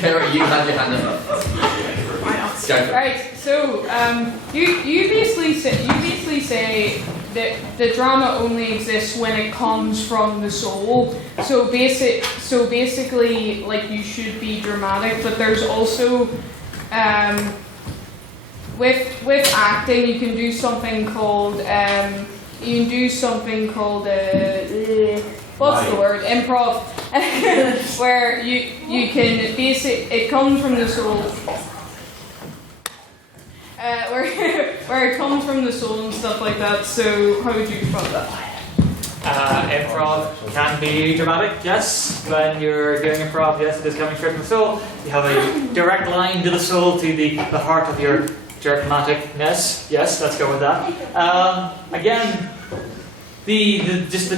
Kara, you had your hand up. Go for it. Right, so you basically say that the drama only exists when it comes from the soul. So basically, like, you should be dramatic, but there's also with acting you can do something called what's the word? Improv, where you can it comes from the soul. Where it comes from the soul and stuff like that. So how would you respond to that? Improv can be dramatic, yes. When you're doing improv, yes, it is coming straight from the soul. You have a direct line to the soul, to the heart of your dramaticness. Yes, let's go with that. Again, the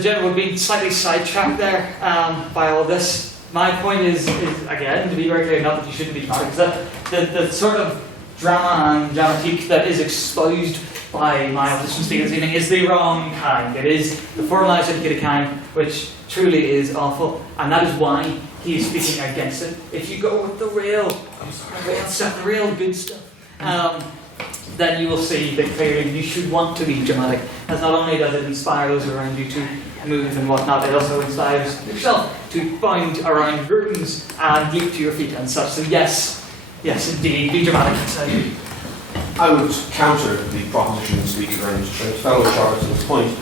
general would be slightly sidetracked there by all this. My point is again, to be very clear, not that you shouldn't be dramatic, that the sort of drama and dramatique that is exposed by my opposition speaker this evening is the wrong kind. It is the formalised, educated kind, which truly is awful, and that is why he is speaking against it. If you go with the real stuff, the real good stuff, then you will see that clearly you should want to be dramatic, as not only does it inspire those around you to move and whatnot, it also inspires yourself to bind around curtains and leap to your feet and such. So yes, indeed, be dramatic. I would counter the proposition speaker and fellow charlatan's point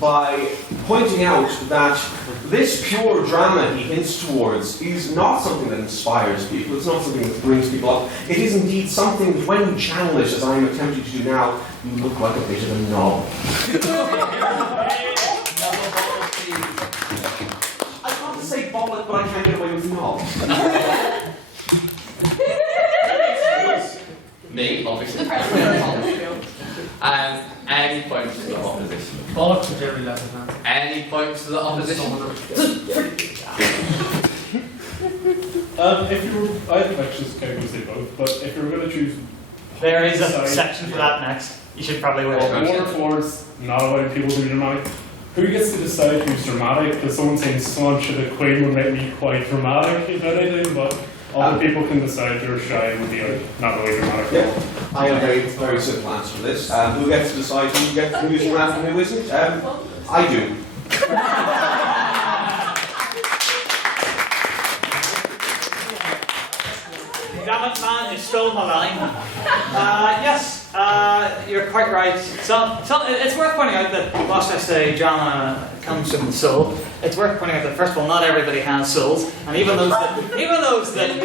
by pointing out that this pure drama he hints towards is not something that inspires people, it's not something that brings people up. It is indeed something that when you channel it, as I am attempting to do now, you look like a bit of a knob. I want to say bollock, but I can't get away with knob. Me, obviously. Any points to the opposition? Bollocks are very loud, man. Any points to the opposition? I have questions, kind of say both, but if you were going to choose. There is a section for that next. You should probably wait. War floors, not allowing people to be dramatic. Who gets to decide who's dramatic? Because someone saying Slanch of the Queen would make me quite dramatic, if anything, but other people can decide who's shy and would be like, not really dramatic. Yeah. I have a very, very simple answer to this. Who gets to decide who's dramatic and who isn't? I do. Damn it, man, you stole my line. Yes, You're quite right. So it's worth pointing out that whilst I say drama comes from the soul, it's worth pointing out that first of all, not everybody has souls, and even those that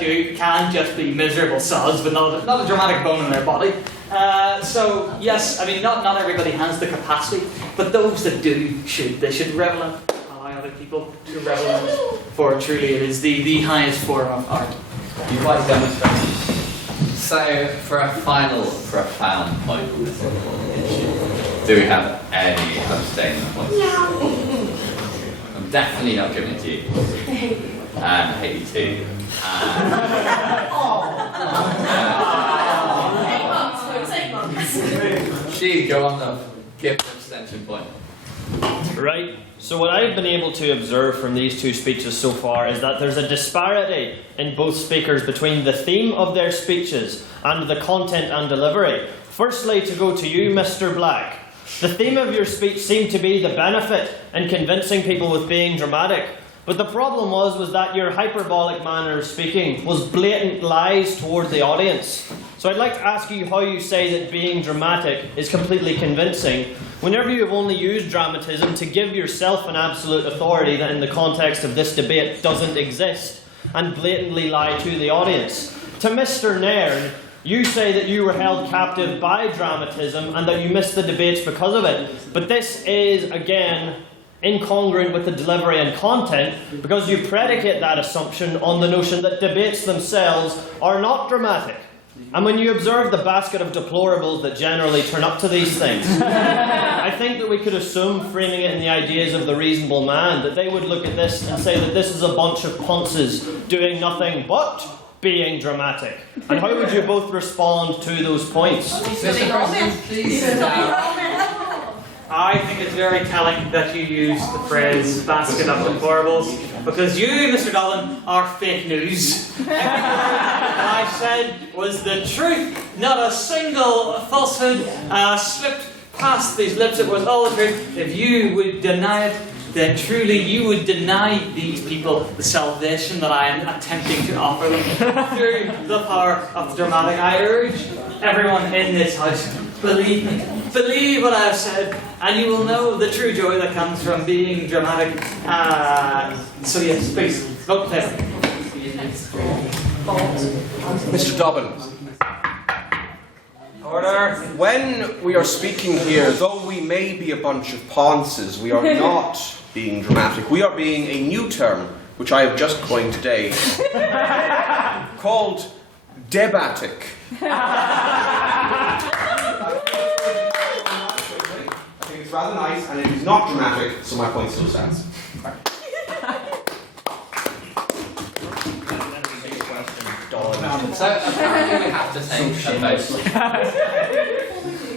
do can just be miserable sods with not a dramatic bone in their body. So yes, I mean not everybody has the capacity, but those that do should revel in it, allow other people to revel in it, for truly it is the highest form of art. You'd like to demonstrate? So, for a final profound point, do we have any abstaining points? No. I'm definitely not giving it to you. And I hate you too. 8 months. She, go on though. Give the abstention point. Right. So what I've been able to observe from these two speeches so far is that there's a disparity in both speakers between the theme of their speeches and the content and delivery. Firstly, to go to you, Mr. Black. The theme of your speech seemed to be the benefit in convincing people with being dramatic. But the problem was that your hyperbolic manner of speaking was blatant lies toward the audience. So I'd like to ask you how you say that being dramatic is completely convincing, whenever you have only used dramatism to give yourself an absolute authority that in the context of this debate doesn't exist, and blatantly lie to the audience. To Mr. Nairn, you say that you were held captive by dramatism and that you missed the debates because of it. But this is, again, incongruent with the delivery and content, because you predicate that assumption on the notion that debates themselves are not dramatic. And when you observe the basket of deplorables that generally turn up to these things, I think that we could assume, framing it in the ideas of the reasonable man, that they would look at this and say that this is a bunch of ponces doing nothing but being dramatic. And how would you both respond to those points? I think it's very telling that you use the phrase basket of deplorables, because you, Mr. Dolan, are fake news. What I said was the truth. Not a single falsehood slipped past these lips. It was all the truth. If you would deny it, then truly you would deny these people the salvation that I am attempting to offer them through the power of the dramatic. I urge everyone in this house, believe me. Believe what I have said, and you will know the true joy that comes from being dramatic. So yes, please, vote for him. Mr. Dobbin. Order. When we are speaking here, though we may be a bunch of ponces, we are not being dramatic. We are being a new term, which I have just coined today, called debatic. It's rather nice, and it is not dramatic, so my point still stands. So apparently we have to take a vote.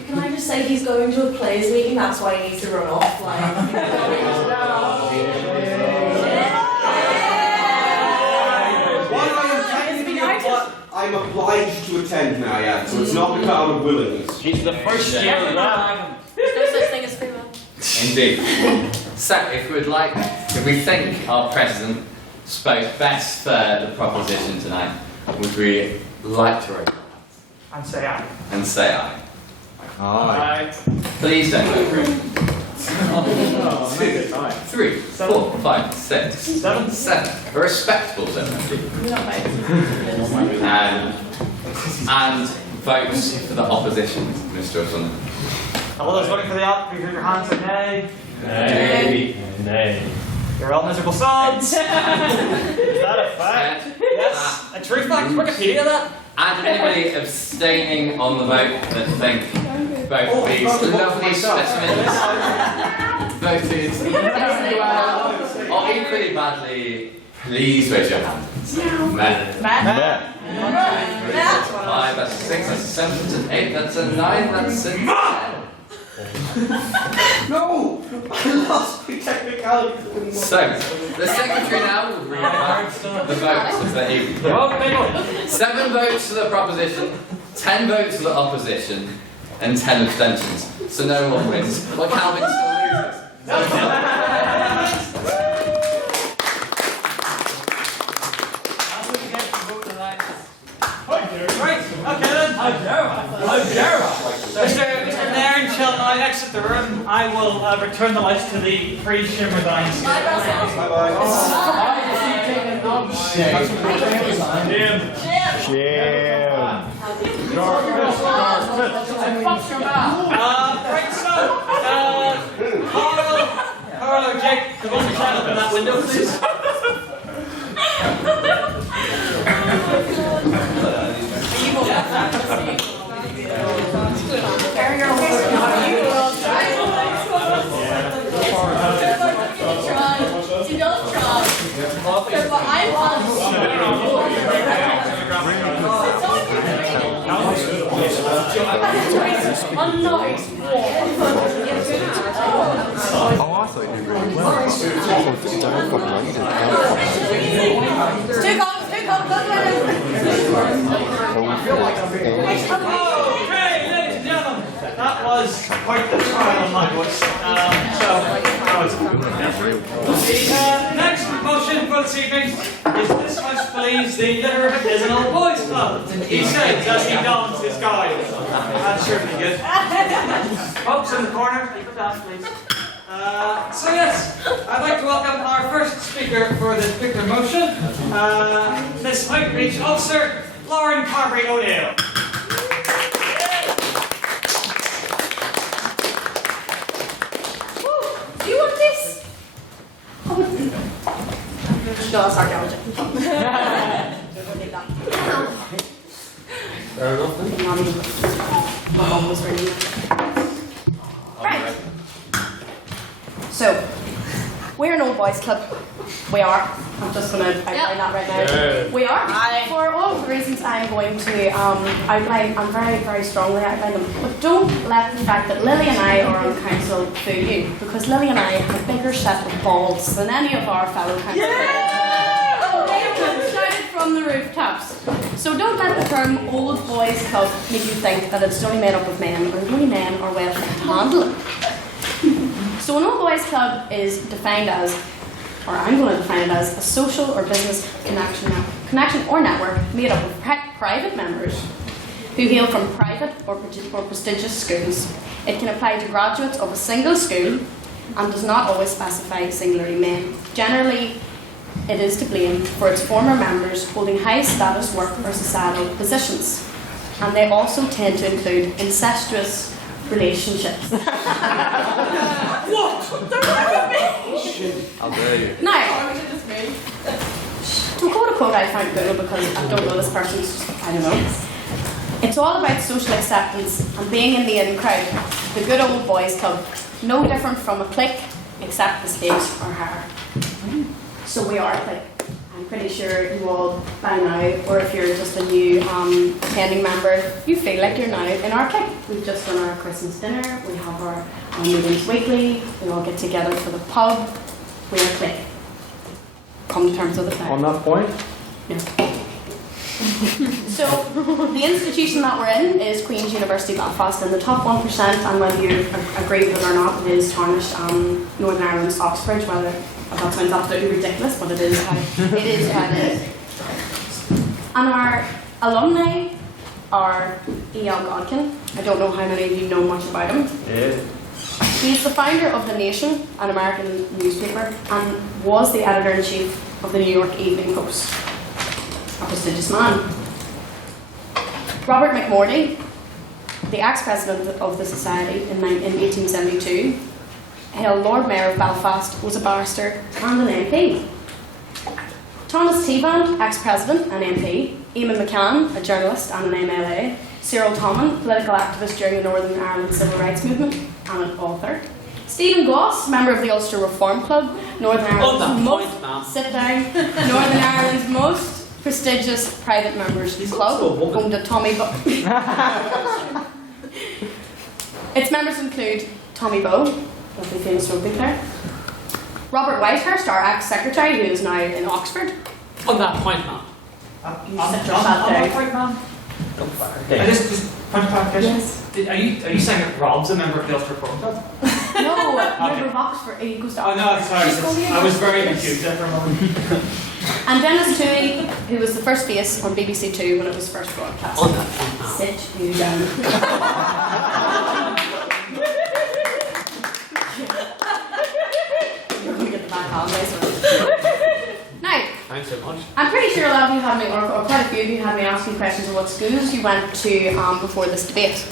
Can I just say he's going to a players meeting, that's why he needs to run off. I'm obliged to attend now, yeah, so it's not because out of willingness. He's the first year. There's no such thing as free will. Indeed. So, if we think our president spoke best for the proposition tonight, would we like to raise our hands? And say aye. And say aye. Aye. Please don't vote for it. 2, 3, 4, 5, 6, 7. A respectable 7. And votes for the opposition, Mr. O'Sullivan. All those voting for the op, please raise your hands and nay. Nay. Nay. You're all miserable sods. Is that a fact? Yes. A true fact. Wikipedia that. And anybody abstaining on the vote that think both of these lovely specimens voted or equally badly, please raise your hand. Men. 5, that's 6, that's 7, that's an 8, that's a 9, that's a 10. No! I lost the technicality. So, the secretary now will read back the votes of the evening. 7 votes for the proposition, 10 votes for the opposition, and 10 abstentions. So no one wins. Well, Calvin still loses. Right, okay then. Mr. Nairn shall now exit the room. I will return the lights to the pre-Shimmerdine. Right, so, Carl or Jake, the one to shine up in that window, please. Oh, I thought you did really well. Okay, ladies and gentlemen, that was quite the trial of my voice. The next motion for this evening is this house believes the Literific is an old boys club. He says as he dons his guide. That's certainly good. Folks in the corner, keep it down, please. So yes, I'd like to welcome our first speaker for this particular motion, Miss Outreach Officer, Lauren Carberry O'Neill. Do you want this? No, that's archaeology. Fair enough then. Right. So, we're an old boys club. We are. I'm just going to outline that right now. Yeah. We are. For all of the reasons I'm going to outline, I'm very, very strongly outline them. But don't let the fact that Lily and I are on council fool you, because Lily and I have a bigger set of balls than any of our fellow councillors. Shouted from the rooftops. So don't let the term old boys club make you think that it's only made up of men, or only men are well fit to handle it. So an old boys club is defined as, or I'm going to define it as, a social or business connection or network made up of private members who hail from private or prestigious schools. It can apply to graduates of a single school and does not always specify singularly men. Generally, it is to blame for its former members holding high status work or societal positions. And they also tend to include incestuous relationships. What? How dare you? Now, to quote a quote I found Google because I don't know this person's, I don't know. It's all about social acceptance and being in the in crowd. The good old boys club, no different from a clique, except the stakes are higher. So we are a clique. I'm pretty sure you all by now, or if you're just a new attending member, you feel like you're now in our clique. We've just done our Christmas dinner, we have our meetings weekly, we all get together for the pub, we're a clique. Come to terms with the fact. On that point? Yeah. So, the institution that we're in is Queen's University Belfast, in the top 1%, and whether you agree with it or not, it is tarnished Northern Ireland's Oxford, whether that sounds absolutely ridiculous, but it is how it is. And our alumni are E.L. Godkin. I don't know how many of you know much about him. Yeah. He's the founder of The Nation, an American newspaper, and was the editor-in-chief of the New York Evening Post. A prestigious man. Robert McMorty, the ex-president of the society in 1872, held Lord Mayor of Belfast, was a barrister and an MP. Thomas Teeband, ex-president and MP, Eamon McCann, a journalist and an MLA, Cyril Tommen, political activist during the Northern Ireland Civil Rights Movement and an author, Stephen Goss, member of the Ulster Reform Club, Northern Ireland's Northern Ireland's most prestigious private members club, home to Tommy Bow. Its members include Tommy Bow, lovely famous rugby player, Robert Whitehurst, our ex-secretary, who is now in Oxford. On that point, man. You sit yourself down. I just point of clarification. Yes. Are you saying that Rob's a member of the Ulster Reform Club? No, member of Oxford. He goes to Oh Oxford. no, sorry. He's going I was very confused there for a moment. And Dennis Toohey, who was the first face on BBC Two when it was first broadcast. Sit you down. You're going to get the back hand later. Now, Thanks so much. I'm pretty sure a lot of you had me, or quite a few of you had me asking questions of what schools you went to before this debate.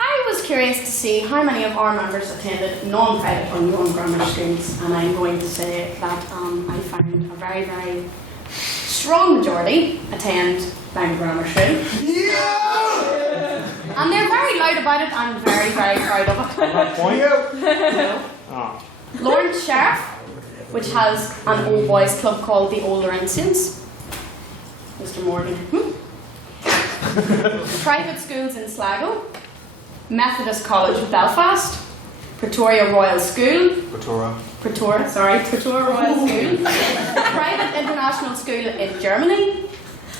I was curious to see how many of our members attended non-private or non-grammar schools, and I'm going to say that I found a very, very strong majority attend Bangor Grammar School. Yeah! And they're very loud about it and very, very proud of it. Lawrence Sheriff, which has an old boys club called the Old Laurentians. Mr. Morgan. Private schools in Sligo. Methodist College Belfast. Pretoria Royal School. Pretoria Royal School. Private International School in germany.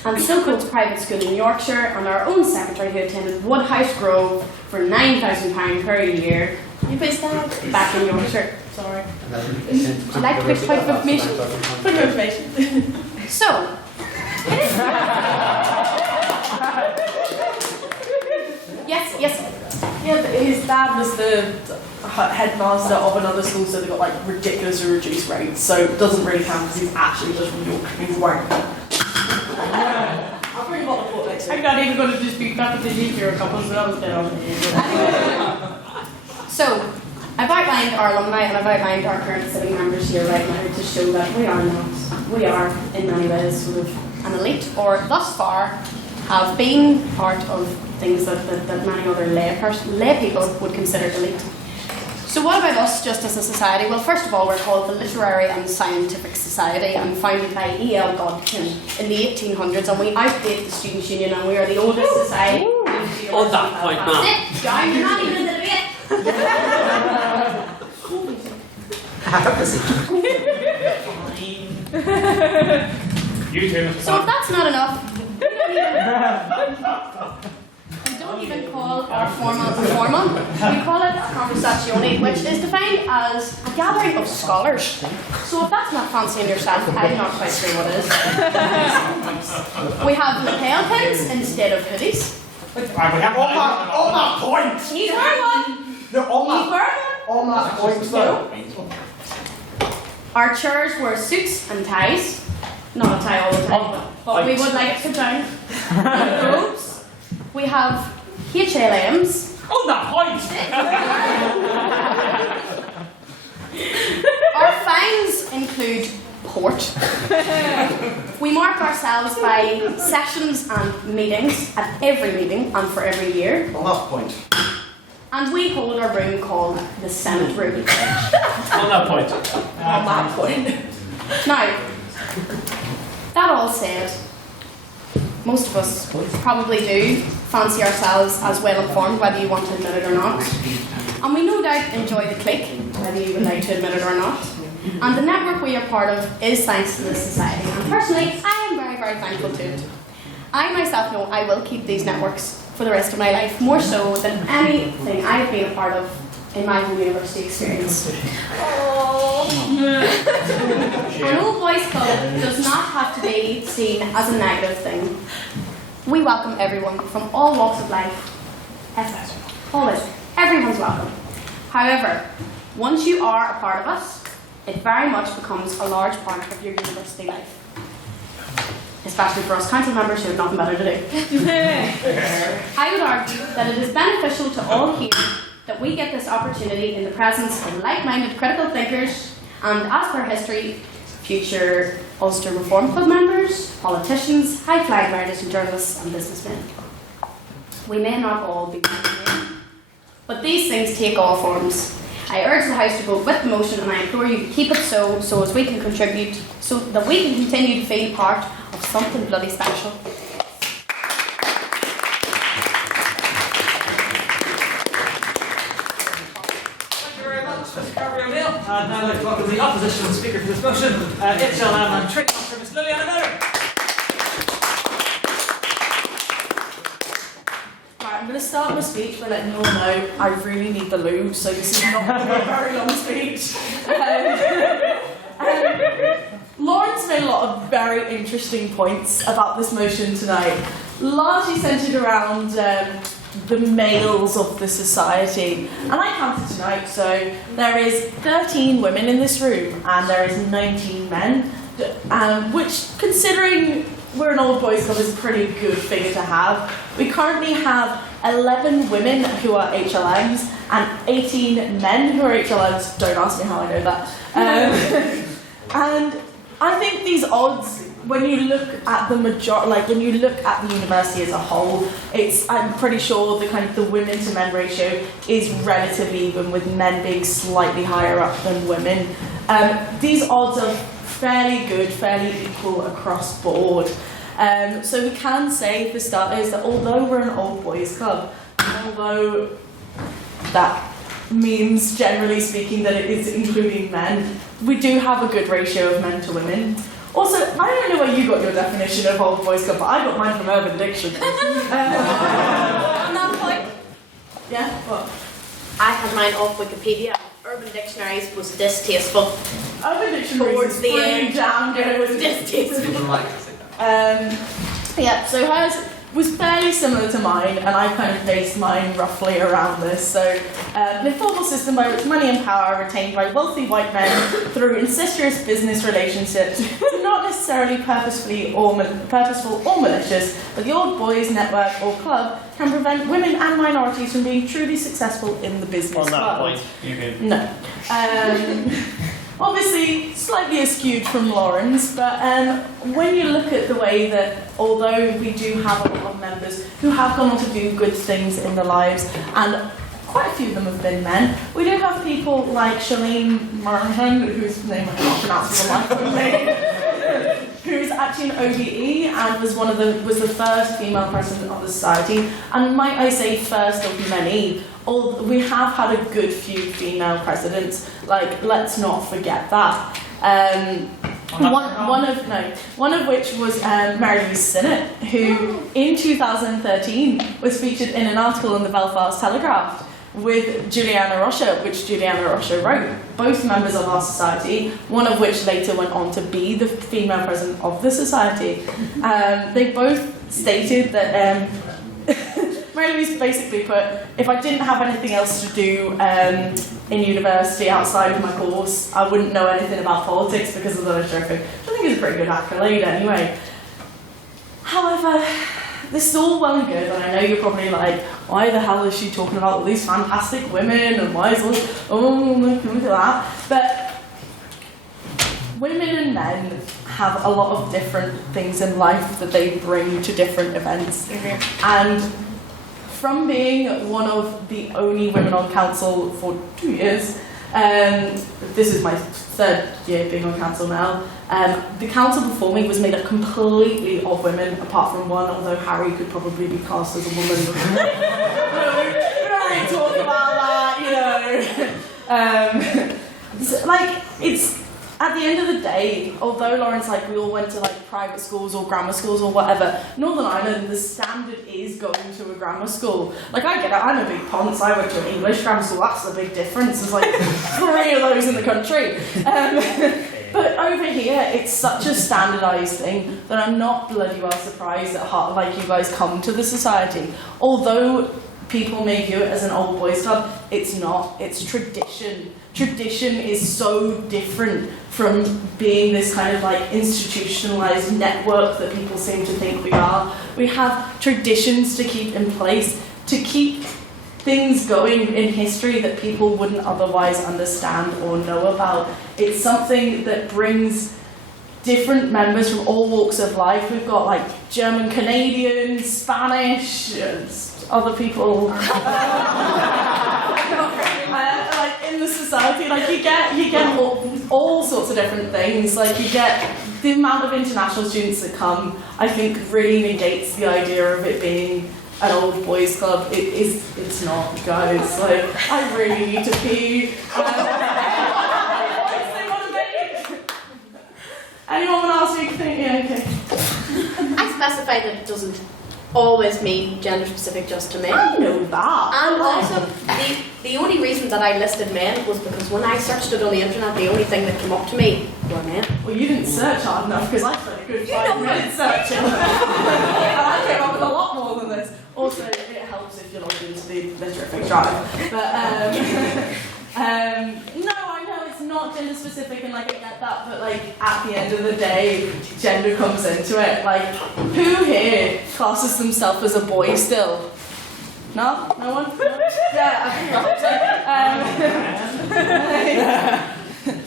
And Silcoat's private school in Yorkshire. And our own secretary who attended Woodhouse Grove for £9,000 per year. You based that? Back in Yorkshire. Sorry. Would you like a quick point of information? Point of information. So, yes. Yeah, but his dad was the headmaster of another school, so they got like ridiculously reduced rates. So it doesn't really count because he's actually just from York. He's working. I'll bring a bottle of port next week. I'm not even going to dispute that with the nuclear couples, but I was dead on. So, I've outlined our alumni and I've outlined our current sitting members here right now to show that we are in many ways sort of an elite, or thus far have been part of things that many other lay people would consider elite. So what about us just as a society? Well, first of all, we're called the Literary and Scientific Society and founded by E.L. Godkin in the 1800s, and we outdate the Students' Union, and we are the oldest society. On that point, man. Sit down, you're not even in the debate. So if that's not enough, we don't even call our formal a formal. We call it a conversazione, which is defined as a gathering of scholars. So if that's not fancying yourself, I'm not quite sure what it is. We have lapel pins instead of hoodies. On that point! He's wearing one! No, on that point, though. Our chairs were suits and ties. Not a tie all the time, but we would like it to down. Robes. We have HLMs. On that point! Our fines include port. We mark ourselves by sessions and meetings at every meeting and for every year. On that point. And we hold a room called the Senate Room. On that point. On that point. Now, that all said, most of us probably do fancy ourselves as well informed, whether you want to admit it or not. And we no doubt enjoy the clique, whether you would like to admit it or not. And the network we are part of is thanks to this society. And personally, I am very, very thankful to it. I myself know I will keep these networks for the rest of my life, more so than anything I've been a part of in my whole university experience. An old boys club does not have to be seen as a negative thing. We welcome everyone from all walks of life. All this. Everyone's welcome. However, once you are a part of us, it very much becomes a large part of your university life. Especially for us council members who have nothing better to do. I would argue that it is beneficial to all here that we get this opportunity in the presence of like-minded critical thinkers and, as per history, future Ulster Reform Club members, politicians, high-flag writers and journalists and businessmen. We may not all be men, but these things take all forms. I urge the House to vote with the motion, and I implore you to keep it so as we can contribute, so that we can continue to feel part of something bloody special. Thank you very much, Mr. Carberry O'Neill. Now I'd like to welcome the opposition speaker to this motion, HLM and Training Officer Miss Lillian Another. I'm going to start my speech by letting you all know I really need the loo, so this is not going to be a very long speech. Lawrence made a lot of very interesting points about this motion tonight, largely centred around the males of the society. And I counted tonight, so there is 13 women in this room and there is 19 men, which, considering we're an old boys club, is a pretty good figure to have. We currently have 11 women who are HLMs and 18 men who are HLMs. Don't ask me how I know that. And I think these odds, when you look at the when you look at the university as a whole, I'm pretty sure the women to men ratio is relatively even, with men being slightly higher up than women. These odds are fairly good, fairly equal across board. So we can say, for starters, that although we're an old boys club, although that means, generally speaking, that it is including men, we do have a good ratio of men to women. Also, I don't know where you got your definition of old boys club, but I got mine from Urban Dictionary. On that point, yeah, what? I had mine off Wikipedia. Urban Dictionaries was distasteful. Urban Dictionaries towards is the pretty end. damn good. It was distasteful. Yeah, so hers was fairly similar to mine, and I kind of based mine roughly around this. So, an informal system by which money and power are retained by wealthy white men through incestuous business relationships, not necessarily purposeful or malicious, but the Old Boys Network or Club can prevent women and minorities from being truly successful in the business On that world. point, you can. No. Obviously, slightly askewed from Lauren's, but when you look at the way that, although we do have a lot of members who have gone on to do good things in their lives, and quite a few of them have been men, we do have people like Shalene Marhan, whose name I can't pronounce for the life of me, who's actually an OBE and was the first female president of the society, and might I say first of many. We have had a good few female presidents. Let's not forget that. One of which was Mary Louise Sinnott, who in 2013 was featured in an article in the Belfast Telegraph with Juliana Rocha, which Juliana Rocha wrote. Both members of our society, one of which later went on to be the female president of the society. They both stated that. Mary Louise basically put, if I didn't have anything else to do in university outside of my course, I wouldn't know anything about politics because of the Literific, which I think is a pretty good accolade anyway. However, this is all well and good, and I know you're probably like, why the hell is she talking about all these fantastic women, and why is look at that? But women and men have a lot of different things in life that they bring to different events. And from being one of the only women on council for 2 years, this is my third year being on council now, the council before me was made up completely of women, apart from one, although Harry could probably be cast as a woman. We don't really talk about that, it's at the end of the day, although Lauren's we all went to private schools or grammar schools or whatever, Northern Ireland, the standard is going to a grammar school. I get it, I'm a big ponce, I went to an English grammar school, that's the big difference. There's 3 of those in the country. But over here, it's such a standardised thing that I'm not bloody well surprised that you guys come to the society. Although people may view it as an old boys club, it's not, it's tradition. Tradition is so different from being this kind of institutionalized network that people seem to think we are. We have traditions to keep in place, to keep things going in history that people wouldn't otherwise understand or know about. It's something that brings different members from all walks of life. We've got German Canadians, Spanish, other people. In the society, you get all sorts of different things. You get the amount of international students that come, I think, really negates the idea of it being an old boys club. It's not, guys. I really need to pee. Anyone want to ask me anything? Yeah, okay. I specify that it doesn't always mean gender specific just to men. I know that. And also The only reason that I listed men was because when I searched it on the internet, the only thing that came up to me were men. Well, you didn't search hard enough because I spent a good 5 minutes searching. And I came up with a lot more than this. Also, it helps if you're logged into the Literific drive. But, no, I know it's not gender specific and like I get that, but like at the end of the day, gender comes into it. Like, who here classes themselves as a boy still? No? No one? No? Yeah, I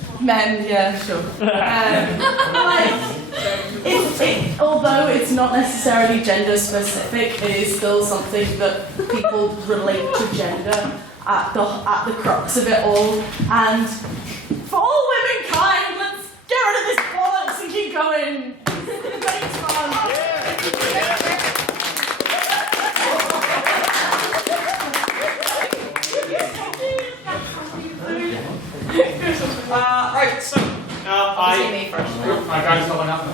think men, yeah, sure. Although it's not necessarily gender specific, it is still something that people relate to gender at the crux of it all. And for all womankind, let's get rid of this bollocks and keep going. Thanks, fun. Right, so my card's going up.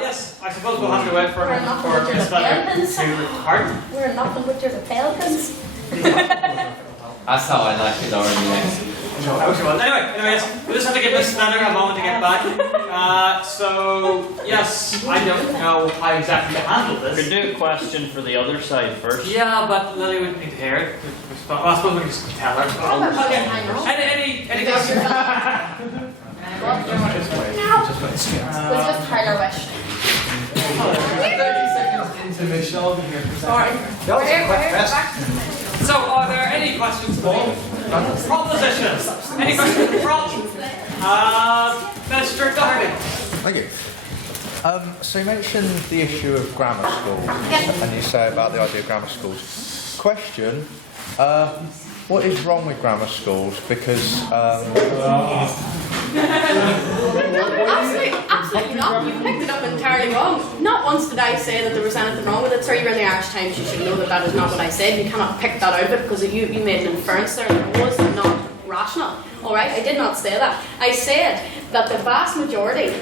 Yes, I suppose we'll have to wait for Miss Feather to depart. We're nothing but your pelicans. That's how I like it already. Anyway, yes, we'll just have to give Miss Feather a moment to get back. So, yes, I don't know how exactly to handle this. We could do a question for the other side first. Yeah, but Lily wouldn't need to hear it. Well, I suppose we can just tell her. Any questions? We'll just tell her wish. 30 seconds intermission, I'll be here for a second. So, are there any questions for me? Propositions? Any questions from Mr. Doherty? Thank you. So you mentioned the issue of grammar schools, and you say about the idea of grammar schools. Question, what is wrong with grammar schools? Because... Absolutely not. You picked it up entirely wrong. Not once did I say that there was anything wrong with it. Sir, you're in the Irish Times. You should know that that is not what I said. You cannot pick that out of it because you made an inference there. It was not rational. All right, I did not say that. I said that the vast majority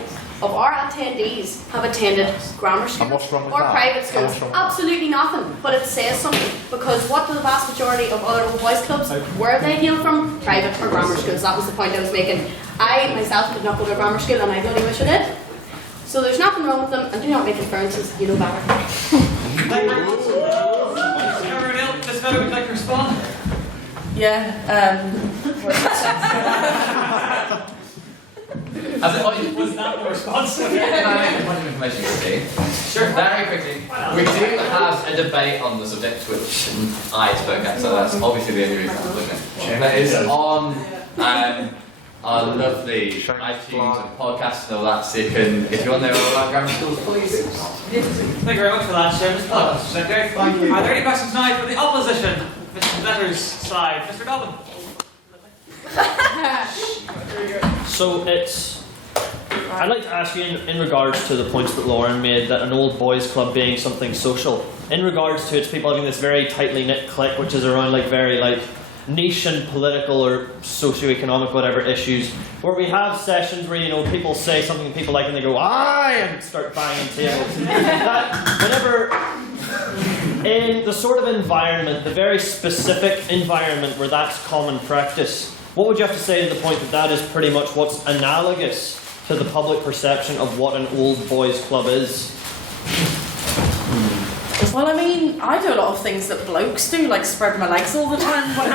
of our attendees have attended grammar schools or private schools. Absolutely nothing, but it says something. Because what do the vast majority of other old boys clubs, where they hail from? Private or grammar schools. That was the point I was making. I myself did not go to grammar school and I bloody wish I did. So there's nothing wrong with them, and do not make inferences, you know better. Miss Feather would like to respond? Yeah, As it was that the response? Can I make a point of information quickly? Sure. Very quickly. We do have a debate on the subject which I spoke at, so that's obviously the only reason I'm looking at it. That is on our lovely iTunes and podcasts and all that, so you can, if you want to know all about grammar schools, please. Thank you very much for that, Seamus. Thank you. Are there any questions now for the opposition? Mr. Better's side. Mr. Dobbin. So I'd like to ask you in regards to the points that Lauren made, that an old boys club being something social, in regards to its people having this very tightly knit clique which is around like very like niche and political or socio-economic whatever issues, where we have sessions where, you know, people say something people like and they go aye and start banging tables. That whenever in the sort of environment, the very specific environment where that's common practice, what would you have to say to the point that that is pretty much what's analogous to the public perception of what an old boys club is? well, I mean, I do a lot of things that blokes do, like spread my legs all the time. When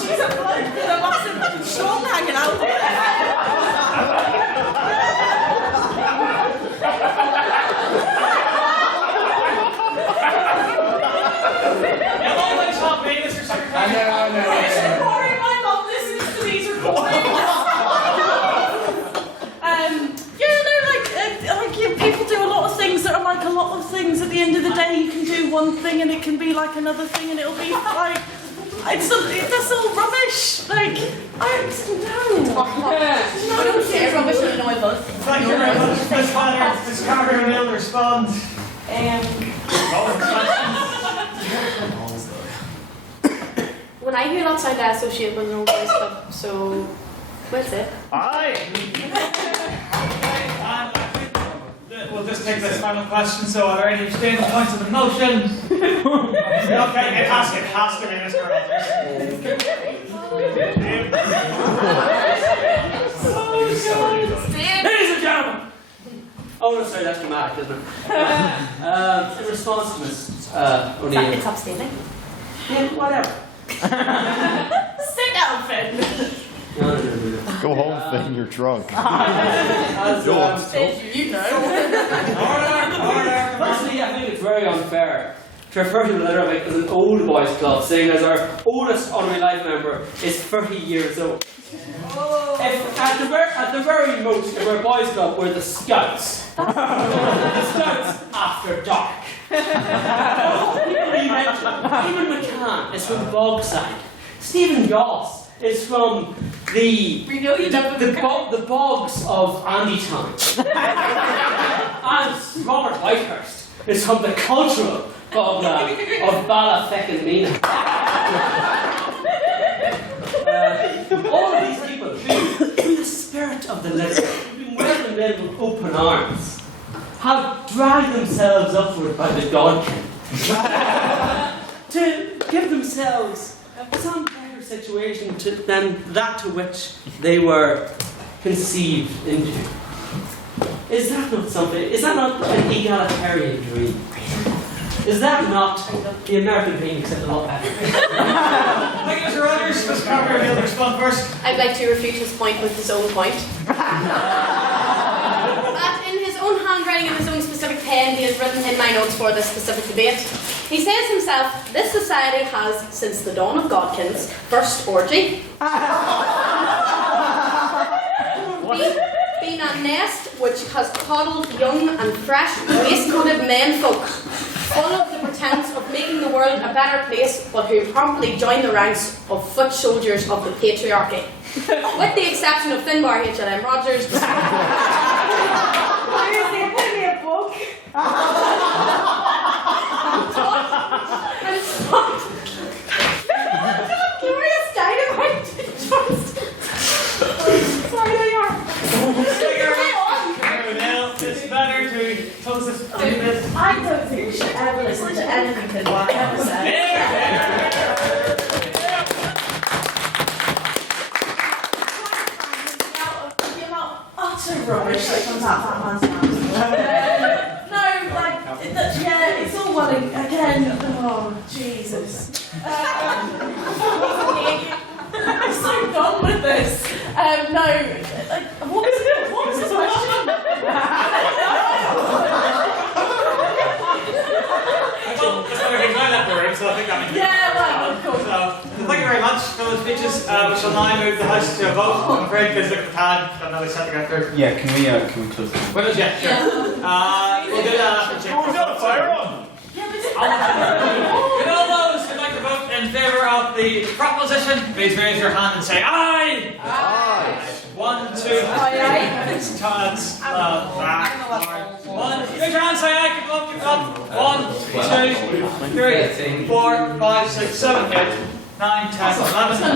she's a bloke with a massive shawl hanging out there. I know. Sorry, my mum listens to these recordings. People do a lot of things that are like a lot of things. At the end of the day, you can do one thing and it can be like another thing, and it'll be like that's all rubbish. Like I don't care. Rubbish and annoy both. Thank you very much, Miss Feather. Miss Carter will respond. When I hear that sound, I associate with an old boys club. So, where's it? Aye. We'll just take this final question. So, are there any abstaining points of the motion? Okay, it has to be Mr. Rogers. Ladies and gentlemen! Oh no, sorry, that's dramatic, isn't it? In response to this, O'Neill. It's abstaining. Yeah, whatever. Sit down, Finn. No. Go home, Finn, you're drunk. As, Go on. You know. Order. Firstly, I think it's very unfair to refer to the Literific as an old boys club, seeing as our oldest honorary life member is 30 years old. If at the very most, if we're a boys club, we're the Scouts. The Scouts after dark. People you mentioned, Stephen McCann is from Bogside. Stephen Goss is from the bogs of Andytown. And Robert Whitehurst is from the cultural bogland of Ballafeckenmena. All of these people, through the spirit of the litter, who've been welcomed in with open arms, have dragged themselves upward by the godkin to give themselves some better situation than that to which they were conceived into. Is that not something? Is that not an egalitarian dream? Is that not the American dream except a lot better? Thank you, Mr. Rogers. Mr. Carver, you'll respond first. I'd like to refute his point with his own point. That in his own handwriting and his own specific pen, he has written in my notes for this specific debate. He says himself, this society has, since the dawn of Godkins, first orgy, been a nest which has coddled young and fresh, waistcoated menfolk, full of the pretense of making the world a better place, but who promptly join the ranks of foot soldiers of the patriarchy. With the exception of Finbar H.L.M. Rogers. Seriously, put me a book. And spot glorious dynamite. Sorry, there you are. It's better to close this. I don't think we should ever listen to anything that Mark ever said. Utter rubbish that comes out that man's mouth. No, like, yeah, it's all well again. Oh, Jesus. I'm so done with this. No, like, what was his question? So I think that means Yeah, well, of course. So, thank you very much for those speeches. We shall now move the House to a vote. I'm afraid because look at the pad, got another set to go through. Yeah, can we close this? Well, yeah, sure. We'll do that after check. We've got a fire on! With all those who'd like to vote in favour of the proposition, please raise your hand and say aye! Aye! 1, 2, 3. It's Todd's. One. Raise your hand, say aye, keep up, keep up. 1, 2, 3, 4, 5, 6, 7, 8, 9, 10,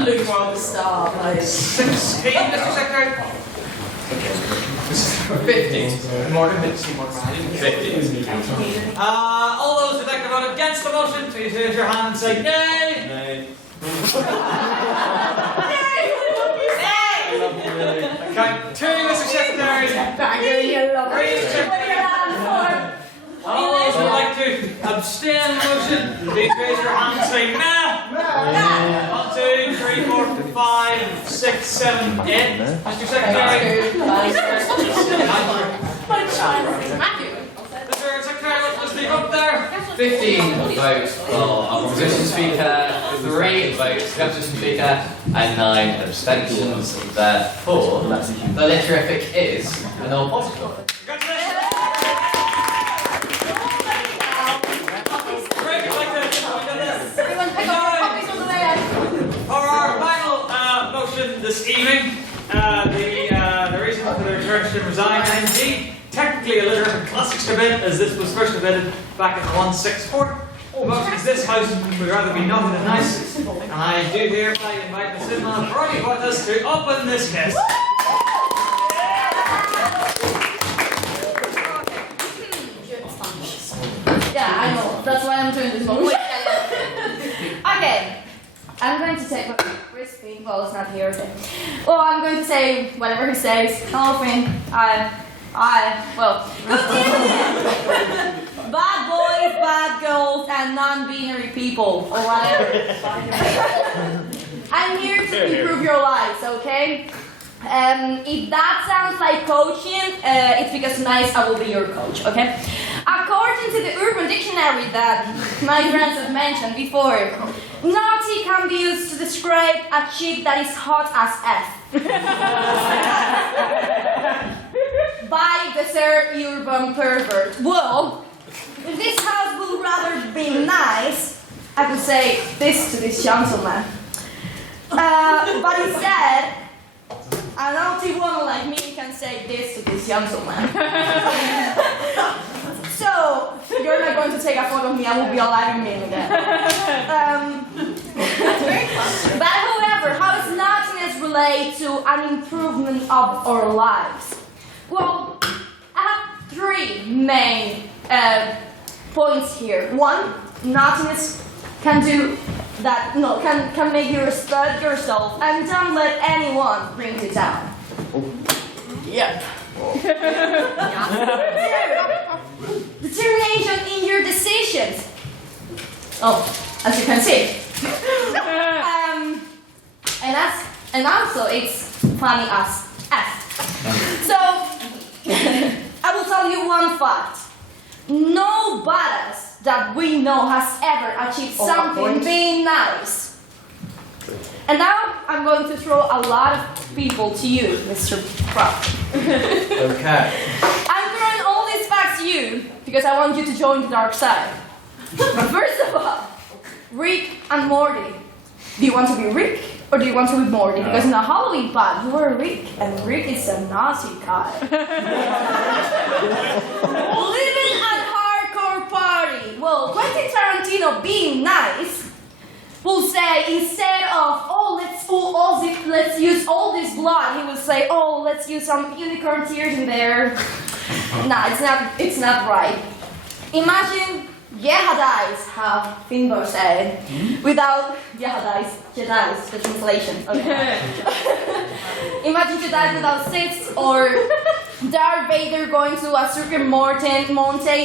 11, 12, 16, Mr. Secretary. 15. More than 15. All those who'd like to vote against the motion, please raise your hand and say nay. Nay. Okay, 2, Mr. Secretary. All those who'd like to abstain on the motion, please raise your hand and say nah. 1, 2, 3, 4, 5, 6, 7, 8. Mr. Secretary. Mr. Secretary, let's speak up there. 15 votes for opposition speaker, 3 votes for opposition speaker, and 9 abstentions. Therefore, the Literific is an all boys club. For our final motion this evening, the reason for the return to resign, and indeed technically a Literific Classics debate, as this was first debated back in the 164. Oh, but because this house would rather be nothing than nice. And I do hereby invite the cinema party with us to open this case. Yeah, I know. That's why I'm doing this one. Okay. I'm going to say, where's Finn? Well, it's not here. Okay. Well, I'm going to say whatever he says. Hello, Finn. Well, good evening. Bad boys, bad girls, and non-binary people, or whatever. I'm here to improve your lives, okay? If that sounds like coaching, it's because tonight I will be your coach, okay? According to the Urban Dictionary that my friends have mentioned before, naughty can be used to describe a chick that is hot as F. By the Sir Urban Pervert. Well, if this house would rather be nice, I could say this to this gentleman. But instead, a naughty woman like me can say this to this gentleman. So, you're not going to take a photo of me, I will be alive in me again. But however, how does naughtiness relate to an improvement of our lives? Well, I have three main points here. One, naughtiness can do that, can make you respect yourself and don't let anyone bring you down. Yep. Determination in your decisions. Oh, as you can see. And also it's funny as F. So I will tell you one fact. No badass that we know has ever achieved something being nice. And now I'm going to throw a lot of people to you, Mr. Crawford. Okay. I'm throwing all these facts to you because I want you to join the dark side. First of all, Rick and Morty. Do you want to be Rick or do you want to be Morty? Because in the Halloween part, you are Rick, and Rick is a naughty guy. Living at hardcore party. Well, Quentin Tarantino being nice will say instead of let's use all this blood, he will say, oh, let's use some unicorn tears in there. Nah, it's not right. Imagine Jedi's, how Finbar said, without Jedi's, the translation. Okay. Imagine Jedi without Sith, or Darth Vader going to a certain mountain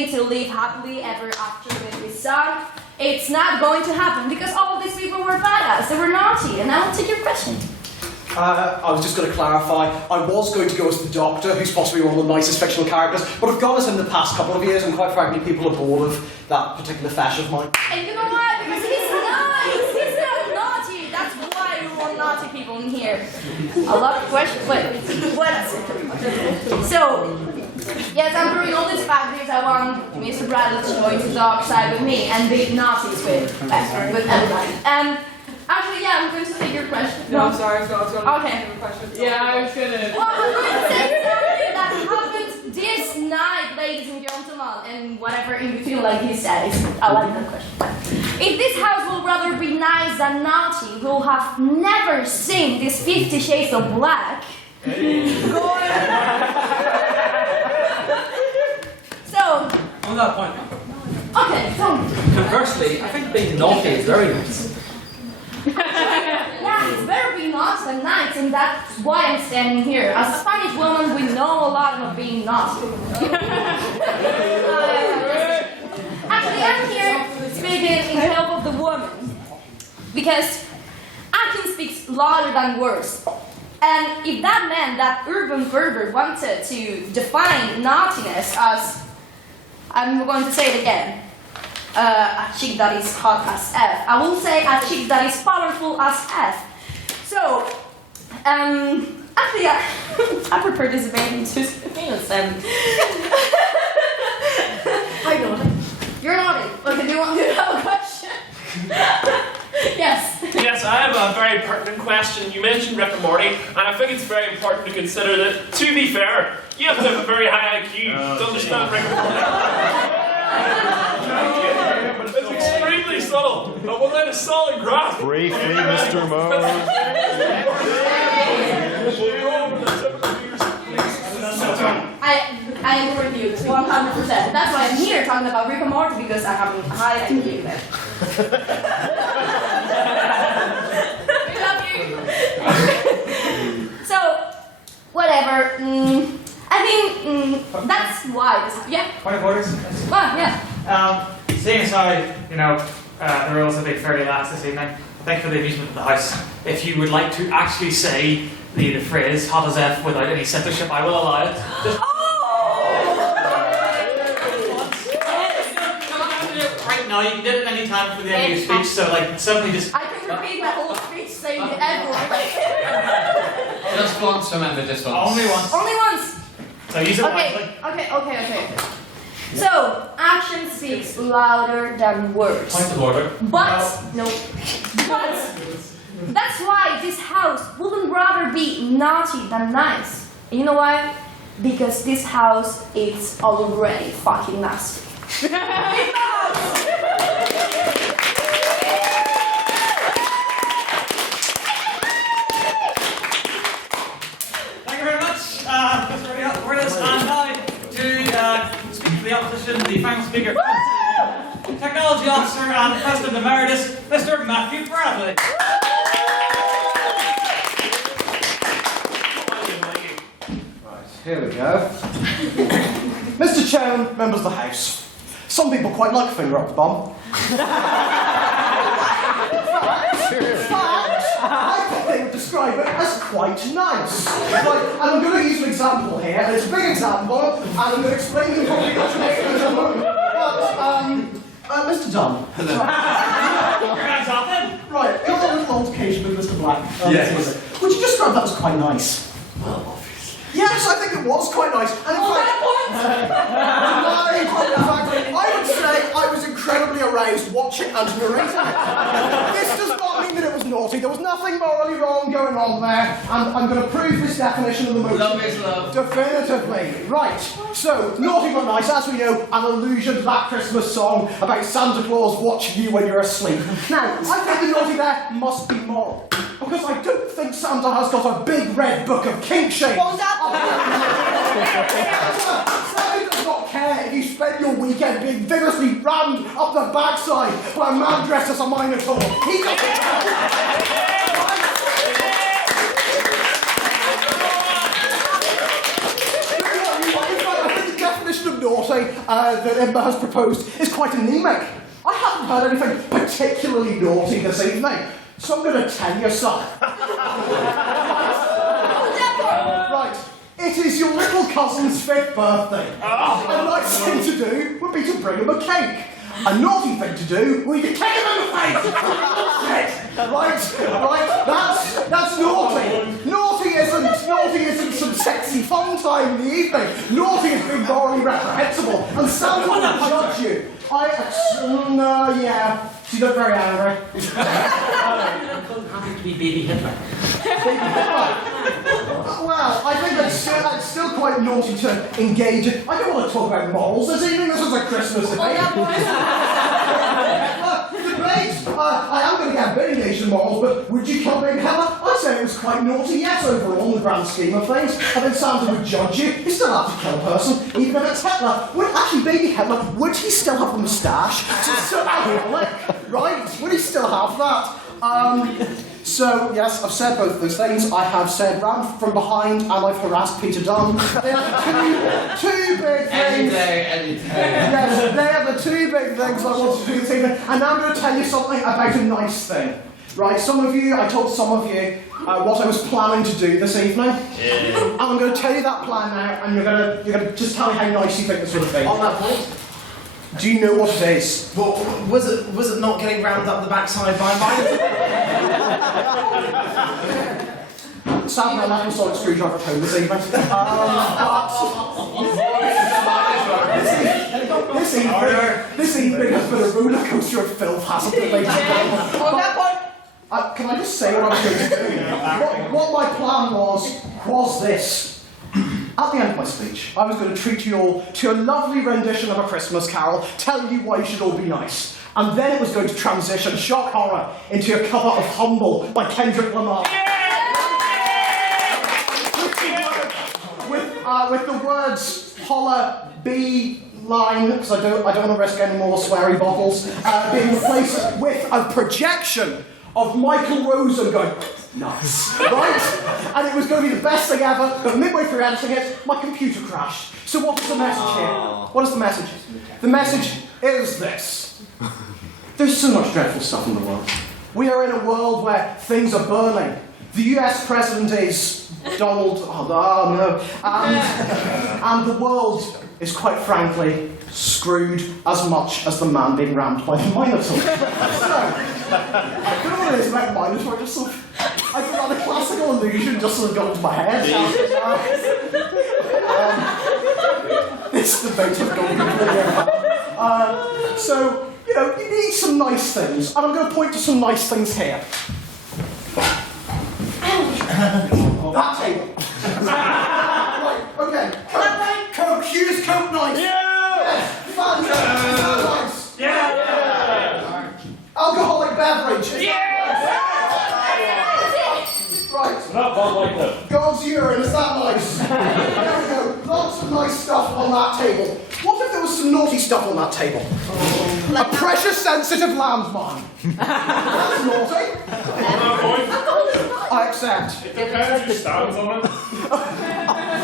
to live happily ever after with his son. It's not going to happen because all of these people were badass, they were naughty, and I will take your question. I was just going to clarify, I was going to go as the Doctor, who's possibly one of the nicest fictional characters, but I've gone as him the past couple of years, and quite frankly, people are bored of that particular fetish of mine. And you know why? Because he's nice, he's not naughty, that's why we want naughty people in here. A lot of questions, So, yes, I'm throwing all these factors. I want Mr. Bradley to join the dark side with me and be naughty with everybody. Actually, yeah, I'm going to take your question. No, I'm sorry, I was going to okay. take your question. Yeah, I was going to. Well, I'm going to say something that happened this night, ladies and gentlemen, and whatever in between, like he said. I like that question. If this house will rather be nice than naughty, we'll have never seen this 50 Shades of Black. So. On that point. Okay, so. Conversely, I think being naughty is very nice. Yeah, it's better being naughty than nice, and that's why I'm standing here. As a Spanish woman, we know a lot about being naughty. Actually, I'm here speaking in help of the woman, because action speaks louder than words. And if that meant that urban pervert wanted to define naughtiness as, I'm going to say it again, a chick that is hot as F, I will say a chick that is powerful as F. So, actually, I prepared this baby in 2 minutes. I know. You're naughty. Okay, do you want to have a question? Yes. Yes, I have a very pertinent question. You mentioned Rick and Morty, and I think it's very important to consider that, to be fair, you have to have a very high IQ to understand Rick and Morty. It's extremely subtle, but without a solid grasp. Briefly, Mr. Moore. I agree with you 100%. That's why I'm here talking about Rick and Morty because I have a high IQ there. We love you. So, whatever. I think that's why. Yeah. Point of order. Yeah. Seeing as how, the rules have been fairly lax this evening, thank you for the amusement of the house. If you would like to actually say the phrase hot as F without any censorship, I will allow it. Just right now, you can do it any time for the end of your speech, so suddenly just... I can repeat my whole speech saying the N word. Just once, remember, just once. Only once. Only once. So use it wisely. Okay. So, action speaks louder than words. Point of order. But that's why this house wouldn't rather be naughty than nice. And you know why? Because this house is already fucking nasty. Thank you very much. We're going to stand now to speak to the opposition, the final speaker, Technology Officer and President Emeritus, Mr. Matthew Bradley. Here we go. Mr. Chairman, members of the House. Some people quite like finger up the bum. I think they would describe it as quite nice. And I'm going to use an example here, and it's a big example, and I'm going to explain the probably not to make it in a moment. But, Mr. Dunn. Right, in our little altercation with Mr. Black. Yes. Would you describe that as quite nice? Well, obviously. Yes, I think it was quite nice. And in fact, I would say I was incredibly aroused watching and narrating it. This does not mean that it was naughty. There was nothing morally wrong going on there. And I'm going to prove this definition of the motion. Love is love. Definitively. Right. So, naughty but nice, as we know, an allusion to that Christmas song about Santa Claus watching you when you're asleep. Now, I think the naughty there must be moral. Because I don't think Santa has got a big red book of kink shades. Santa does not care if you spend your weekend being vigorously rammed up the backside by a man dressed as a Minotaur. He doesn't care. I think the definition of naughty that Emma has proposed is quite anemic. I haven't heard anything particularly naughty this evening. So I'm going to tell you something. Right, it is your little cousin's 5th birthday. A nice thing to do would be to bring him a cake. A naughty thing to do would be to kick him in the face. Right, that's naughty. Naughty isn't some sexy fun time in the evening. Naughty is being morally reprehensible, and Santa will judge you. Yeah. She looked very angry. Happy to be baby Hitler. Well, I think that's still quite naughty to engage in. I don't want to talk about morals this evening. This is a Christmas debate. Debate. I am going to get a bit engaged in morals, but would you kill Baby Hitler? I'd say it was quite naughty, yes, overall, in the grand scheme of things. I think Santa would judge you. You still have to kill a person, even if it's Hitler. Actually, Baby Hitler, would he still have the moustache? Right? Would he still have that? So, yes, I've said both those things. I have said rammed from behind and I've harassed Peter Dunn. They are two big things. Any day. Yes, they are the two big things I wanted to do this evening. And now I'm going to tell you something about a nice thing. Right, I told some of you what I was planning to do this evening. And I'm going to tell you that plan now, and you're going to just tell me how nice you think this would be. On that point, do you know what it is? but was it not getting rammed up the backside by mine? Sadly, I left my solid screwdriver at home this evening. This evening has been a roller coaster of filth, hasn't it, ladies and gentlemen? On that point, can I just say what I was going to do? What my plan was this. At the end of my speech, I was going to treat you all to a lovely rendition of A Christmas Carol, telling you why you should all be nice. And then it was going to transition, shock horror, into a cover of Humble by Kendrick Lamar. With the words holla, be, line, because I don't want to risk any more sweary bottles, being replaced with a projection of Michael Rosen going, nice, right? And it was going to be the best thing ever, but midway through editing it, my computer crashed. So what is the message here? What is the message? The message is this. There's so much dreadful stuff in the world. We are in a world where things are burning. The US president is Donald, and the world is quite frankly screwed as much as the man being rammed by the Minotaur. So, I don't know what it is about Minotaur, just sort of, I got a classical illusion just sort of got into my head. This debate has gone completely over. So, you know, you need some nice things, and I'm going to point to some nice things here. That table. Right, okay. Coke, Hughes, Coke, nice. Yes, fantastic. Yeah. Alcoholic beverage. Right. Not Bud Light though. God's urine, is that nice? There we go. Lots of nice stuff on that table. What if there was some naughty stuff on that table? A pressure-sensitive landmine. That's naughty. I accept. It depends who stands on it.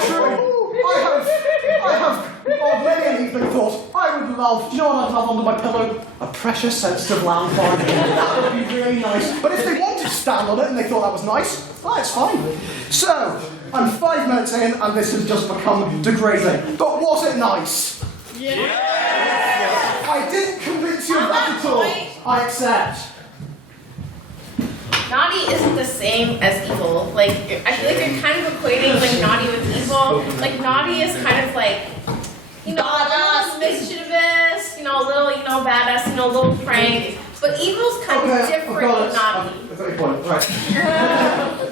True. I have on many an evening thought, I would love, you know what I'd love under my pillow? A pressure-sensitive landmine. That would be really nice. But if they wanted to stand on it and they thought that was nice, oh, it's fine. So, I'm 5 minutes in and this has just become degrading. But was it nice? Yeah. I didn't convince you of that at all. I accept. Naughty isn't the same as evil. Like, I feel like you're kind of equating like naughty with evil. Like, naughty is kind of like, you know, a little mischievous, you know, a little, you know, badass, you know, a little prank. But evil's kind of different than naughty. I've got your point, right.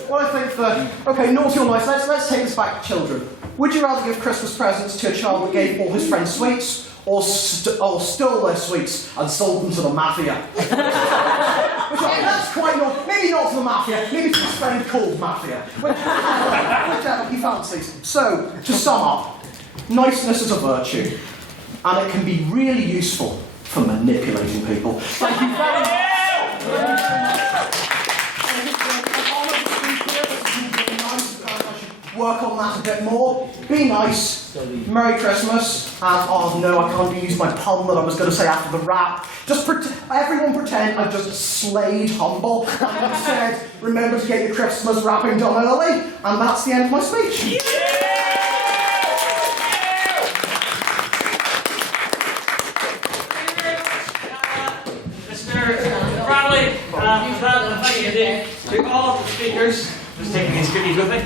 Well, I think okay, naughty or nice, let's take this back to children. Would you rather give Christmas presents to a child that gave all his friends sweets, or stole their sweets and sold them to the mafia? That's quite not, maybe not to the mafia, maybe to his friend called Mafia. Whichever he fancies. So, to sum up, niceness is a virtue, and it can be really useful for manipulating people. Thank you very much. Work on that a bit more. Be nice. Merry Christmas. And oh no, I can't use my pun that I was going to say after the rap. Just everyone pretend I've just slayed Humble and said, remember to get your Christmas wrapping done early. And that's the end of my speech. Mr. Bradley, thank you to all of the speakers. Just taking these goodies with me.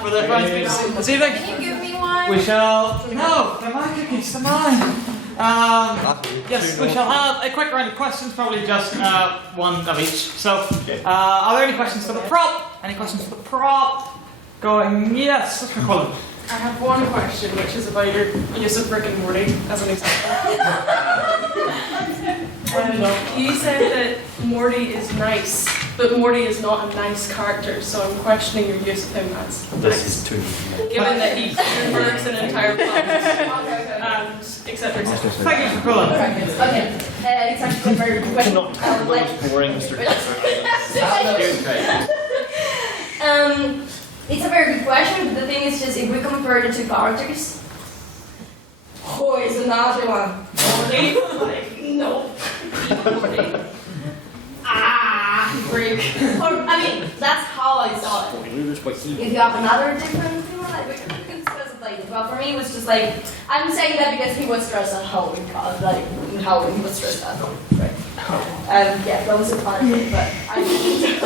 For the fine speeches this evening. Can you give me one? We shall. No, they're my cookies, they're mine. Yes, we shall have a quick round of questions, probably just one of each. So, are there any questions for the prop? Any questions for the prop? Going, yes, Mr. Cullen. I have one question, which is about your use of Rick and Morty as an example. You said that Morty is nice, but Morty is not a nice character, so I'm questioning your use of him as nice. Given that he works an entire planet, and etc. etc. Thank you for calling. Okay, it's actually a very good question. Boring, Mr. It's a very good question, but the thing is just if we compare the two characters, who is another one? Morty? Like, no. Freak. Or, I mean, that's how I saw it. If you have another different thing, like, we can discuss it later. But for me, it was just like, I'm saying that because he was stressed at Halloween, like, Halloween, he was stressed at home, right? Yeah, that was a fun thing, but I didn't.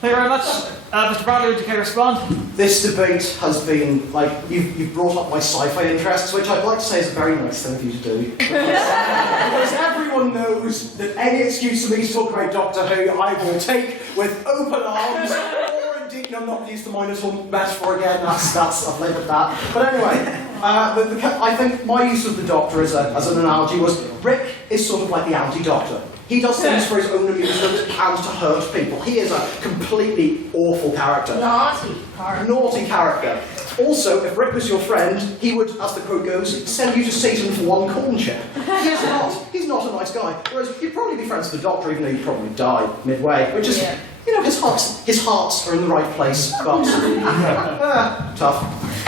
Thank you very much. Mr. Bradley, would you care to respond? This debate has been, like, you've brought up my sci-fi interests, which I'd like to say is a very nice thing for you to do. Because everyone knows that any excuse for me to talk about Doctor Who, I will take with open arms, or indeed I'm not used to Minotaur metaphor again. That's I've lived with that. But anyway, I think my use of the Doctor as an analogy was Rick is sort of like the anti-Doctor. He does things for his own amusement and to hurt people. He is a completely awful character. Naughty character. Also, if Rick was your friend, he would, as the quote goes, send you to Satan for one corn chip. He's not a nice guy. Whereas you'd probably be friends with the Doctor, even though you'd probably die midway. Which is, his hearts are in the right place, but tough.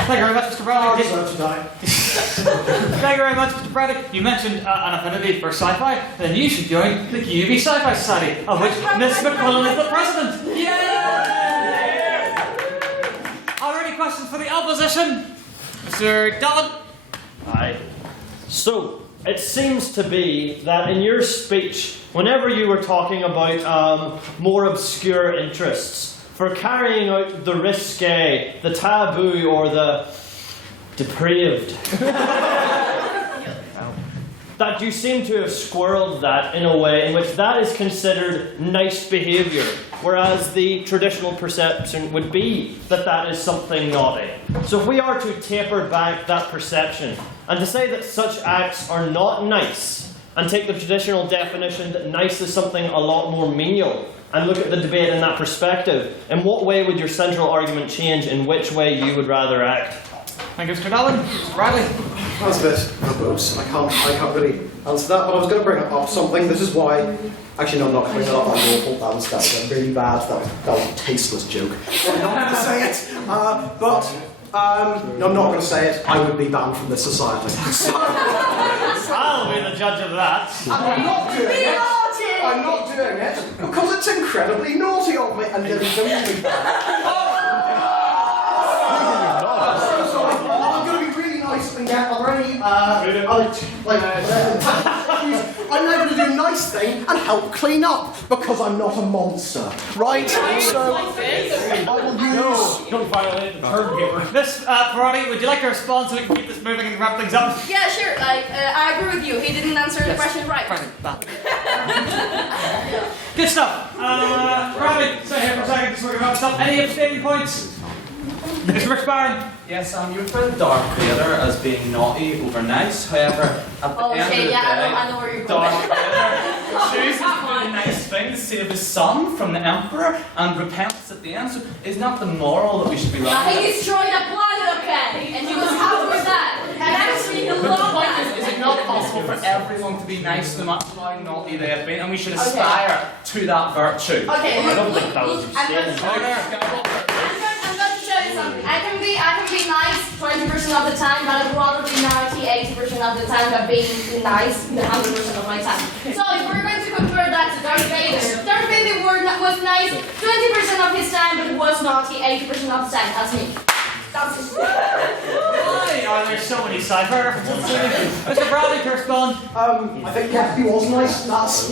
Thank you very much, Mr. Bradley. I deserve to die. Thank you very much, Mr. Bradley. You mentioned an affinity for sci-fi. Then you should join the QB Sci-Fi Society, of which Miss McQuillan is the president. Yay! Are there any questions for the opposition? Mr. Dolan? Aye. So, it seems to be that in your speech, whenever you were talking about more obscure interests, for carrying out the risque, the taboo, or the depraved, that you seem to have squirreled that in a way in which that is considered nice behaviour, whereas the traditional perception would be that that is something naughty. So if we are to taper back that perception, and to say that such acts are not nice, and take the traditional definition that nice is something a lot more menial, and look at the debate in that perspective, in what way would your central argument change, in which way you would rather act? Thank you, Mr. Dolan. Mr. Bradley? That was a bit verbose. I can't really answer that, but I was going to bring up something. This is why. Actually, no, I'm not going to bring that up. I'm awful. That was really bad. That was a tasteless joke. I'm not going to say it. No, I'm not going to say it. I would be banned from this society. I'll be the judge of that. I'm not doing it. I'm not doing it because it's incredibly naughty of me, and then don't be bad. I'm going to be really nice and get are there any I'm now going to do a nice thing and help clean up because I'm not a monster, right? So I will use. Don't violate the term paper. Miss Parati, would you like to respond so we can keep this moving and wrap things up? Yeah, sure. I agree with you. He didn't answer the question right. Good stuff. Bradley, stay here for a second so we can wrap this up. Any abstaining points? Mr. Richbarn? Yes, you refer to Darth Vader as being naughty over nice. However, at the end of the day, I know where you're going. Darth Vader chooses to do a nice thing to save his son from the Emperor and repents at the end. So, is not the moral that we should be looking at? He destroyed a planet, okay? And he was happy with that. And actually, he But the loved point that. is it not possible for everyone to be nice no matter how naughty they have been, and we should aspire to that virtue? Okay, I don't think that was I can be nice 20% of the time, but I'd rather be naughty 80% of the time than being nice 100% of my time. So if we're going to compare that to Darth Vader was nice 20% of his time, but was naughty 80% of the time. That's me. That's it. Why are there so many sci-fi references? Mr. Bradley, to respond. I think he was nice.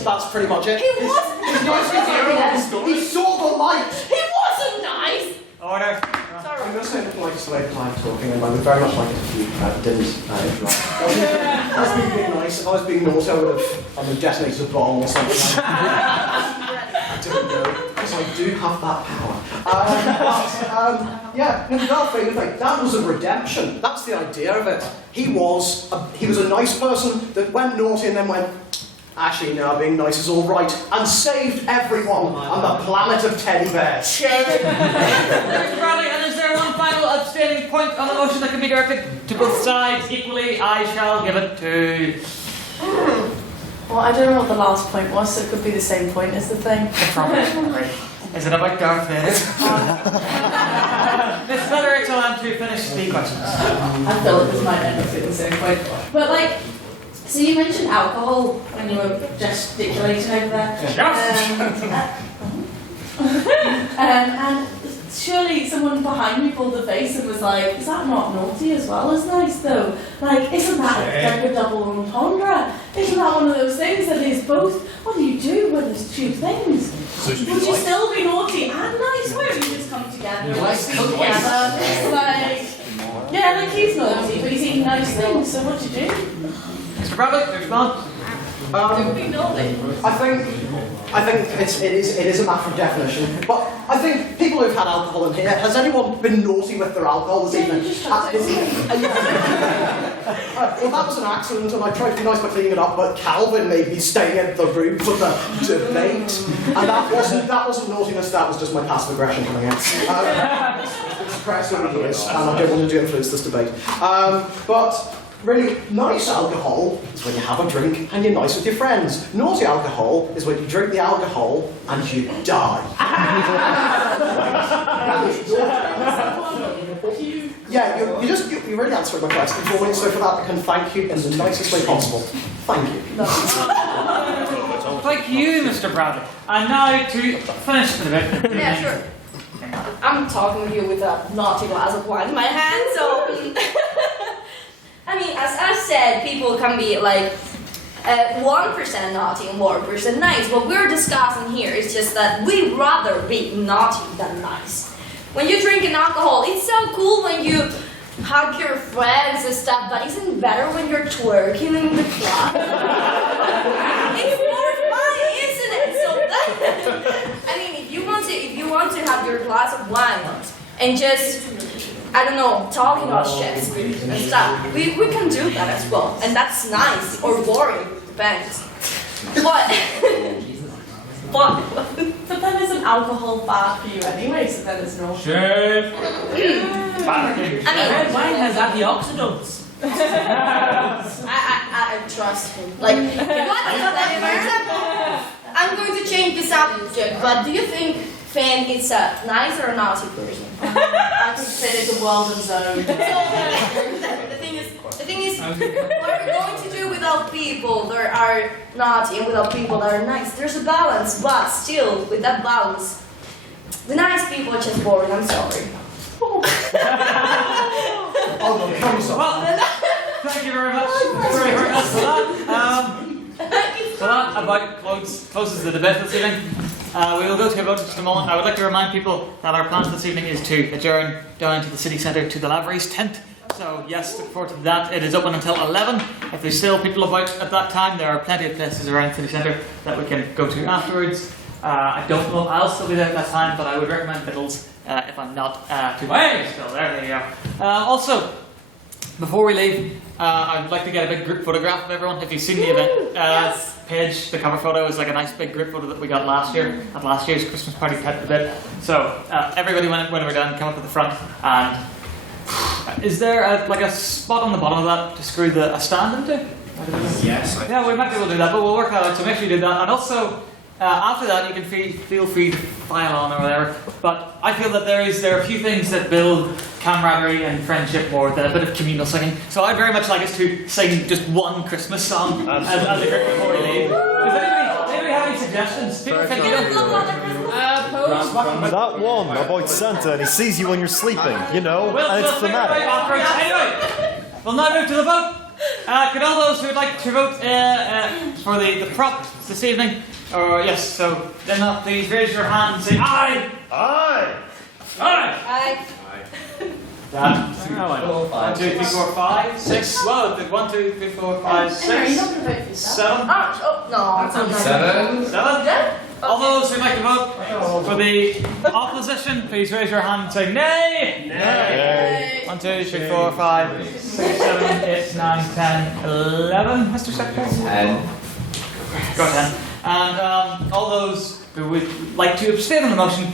That's pretty much it. He wasn't nice. He saw the light. He wasn't nice. Order. I'm going to say the politest way of talking, and I would very much like it if you didn't interrupt. I was being nice. If I was being naughty, I would have detonated a bomb or something. I didn't know, because I do have that power. The Darth Vader thing, that was a redemption. That's the idea of it. He was a nice person that went naughty and then went, actually, no, being nice is all right, and saved everyone on the planet of teddy bears. Mr. Bradley, and is there one final abstaining point on the motion that can be directed to both sides equally? I shall give it to... Well, I don't know what the last point was, so it could be the same point as the thing. Is it about Darth Vader? Miss Feather, it's on to finish the questions. I feel like this might end up being the same point. But so you mentioned alcohol when you were gesticulating over there. And surely someone behind me pulled the face and was like, is that not naughty as well as nice though? Isn't that like a double entendre? Isn't that one of those things that is both? What do you do when there's two things? Would you still be naughty and nice? Why don't you just come together? He's naughty, but he's eating nice things, so what do you do? Mr. Bradley, respond. I think I think it is a matter of definition. But I think people who've had alcohol in here, has anyone been naughty with their alcohol this evening? Well, that was an accident, and I tried to be nice by cleaning it up, but Calvin made me stay in the room for the debate. And that wasn't naughtiness, that was just my passive aggression coming out. Expressed over the years, and I don't want to influence this debate. But really, nice alcohol is when you have a drink and you're nice with your friends. Naughty alcohol is when you drink the alcohol and you die. Yeah, you really answered my question for me, so for that I can thank you in the nicest way possible. Thank you. Thank you, Mr. Bradley. And now to finish the debate. Yeah, sure. I'm talking with you with a naughty glass of wine in my hand, so. I mean, as I said, people can be like 1% naughty and 1% nice. What we're discussing here is just that we'd rather be naughty than nice. When you drink an alcohol, it's so cool when you hug your friends and stuff, but isn't it better when you're twerking in the club? It's more fun, isn't it? So I mean, if you want to have your glass of wine and just, I don't know, talking about shit and stuff, we can do that as well, and that's nice or boring, depends. But then isn't alcohol bad for you anyway? So then it's no. Sure. I mean, red wine has antioxidants. I trust him. Like, for example, I'm going to change the subject, but do you think Finn is a nice or a naughty person? I think Finn is a Walden zone. The thing is, what are we going to do without people that are naughty and without people that are nice? There's a balance, but still, with that balance, the nice people are just boring. I'm sorry. Well, thank you very much. Very much for that. So that about closes the debate this evening. We will go to a vote in just a moment. I would like to remind people that our plans this evening is to adjourn down to the city centre to the Lavery's tent. So yes, look forward to that. It is open until 11. If there's still people about at that time, there are plenty of places around city centre that we can go to afterwards. I don't know I'll still be there at that time, but I would recommend Fiddles if I'm not too late. Still there you go. Also, before we leave, I'd like to get a big group photograph of everyone. If you've seen the event page, the cover photo is like a nice big group photo that we got last year at last year's Christmas party kept a bit. So everybody when we're done, come up to the front. And is there a spot on the bottom of that to screw a stand into? Yes. Yeah, we might be able to do that, but we'll work that out. So make sure you do that. And also, after that, you can feel free to file on or whatever. But I feel that there are a few things that build camaraderie and friendship more than a bit of communal singing. So I'd very much like us to sing just one Christmas song as a group before we leave. Does anybody have any suggestions? People think That one about Santa and he sees you when you're sleeping, you know, and it's thematic. Anyway, we'll now move to the vote. Could all those who would like to vote for the prop this evening? Or yes, so then please raise your hand and say aye. Aye. Aye. Aye. That. 1, 2, 3, 4, 5, 6. Well, 1, 2, 3, 4, 5, 6. 7. No. 7. All those who'd like to vote for the opposition, please raise your hand and say nay. Nay. 1, 2, 3, 4, 5, 6, 7, 8, 9, 10, 11. Mr. Secretary? 10. Go ahead. And all those who would like to abstain on the motion,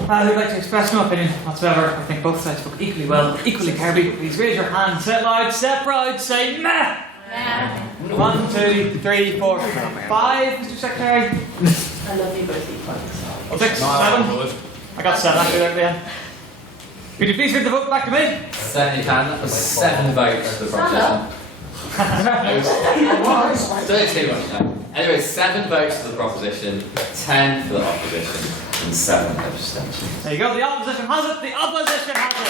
who'd like to express no opinion whatsoever, I think both sides spoke equally well, equally terribly, please raise your hand, say it loud, say it proud, say meh! 1, 2, 3, 4, 5, Mr. Secretary. I love you both equally. 6, 7. I got 7 actually there at the end. Could you please read the vote back to me? 7 you can. That was 7 votes for the proposition. Don't too much now. Anyway, 7 votes for the proposition, 10 for the opposition, and 7 abstentions. There you go, the opposition has it, the opposition has it!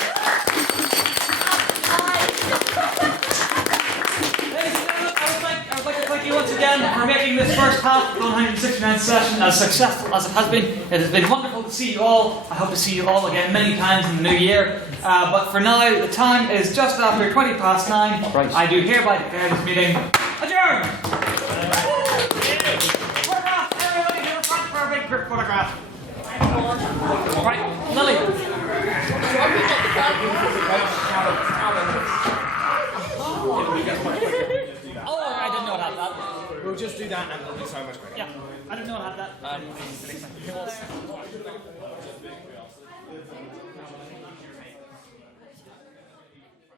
Ladies and gentlemen, I would like to thank you once again for making this first half of the 169th session as successful as it has been. It has been wonderful to see you all. I hope to see you all again many times in the new year. But for now, the time is just after 9:20. I do hereby declare this meeting adjourned! Work off, everybody! group photograph. Right, Lily. Oh, I didn't know it had that. We'll just do that and it'll be so much quicker. Yeah, I didn't know it had that.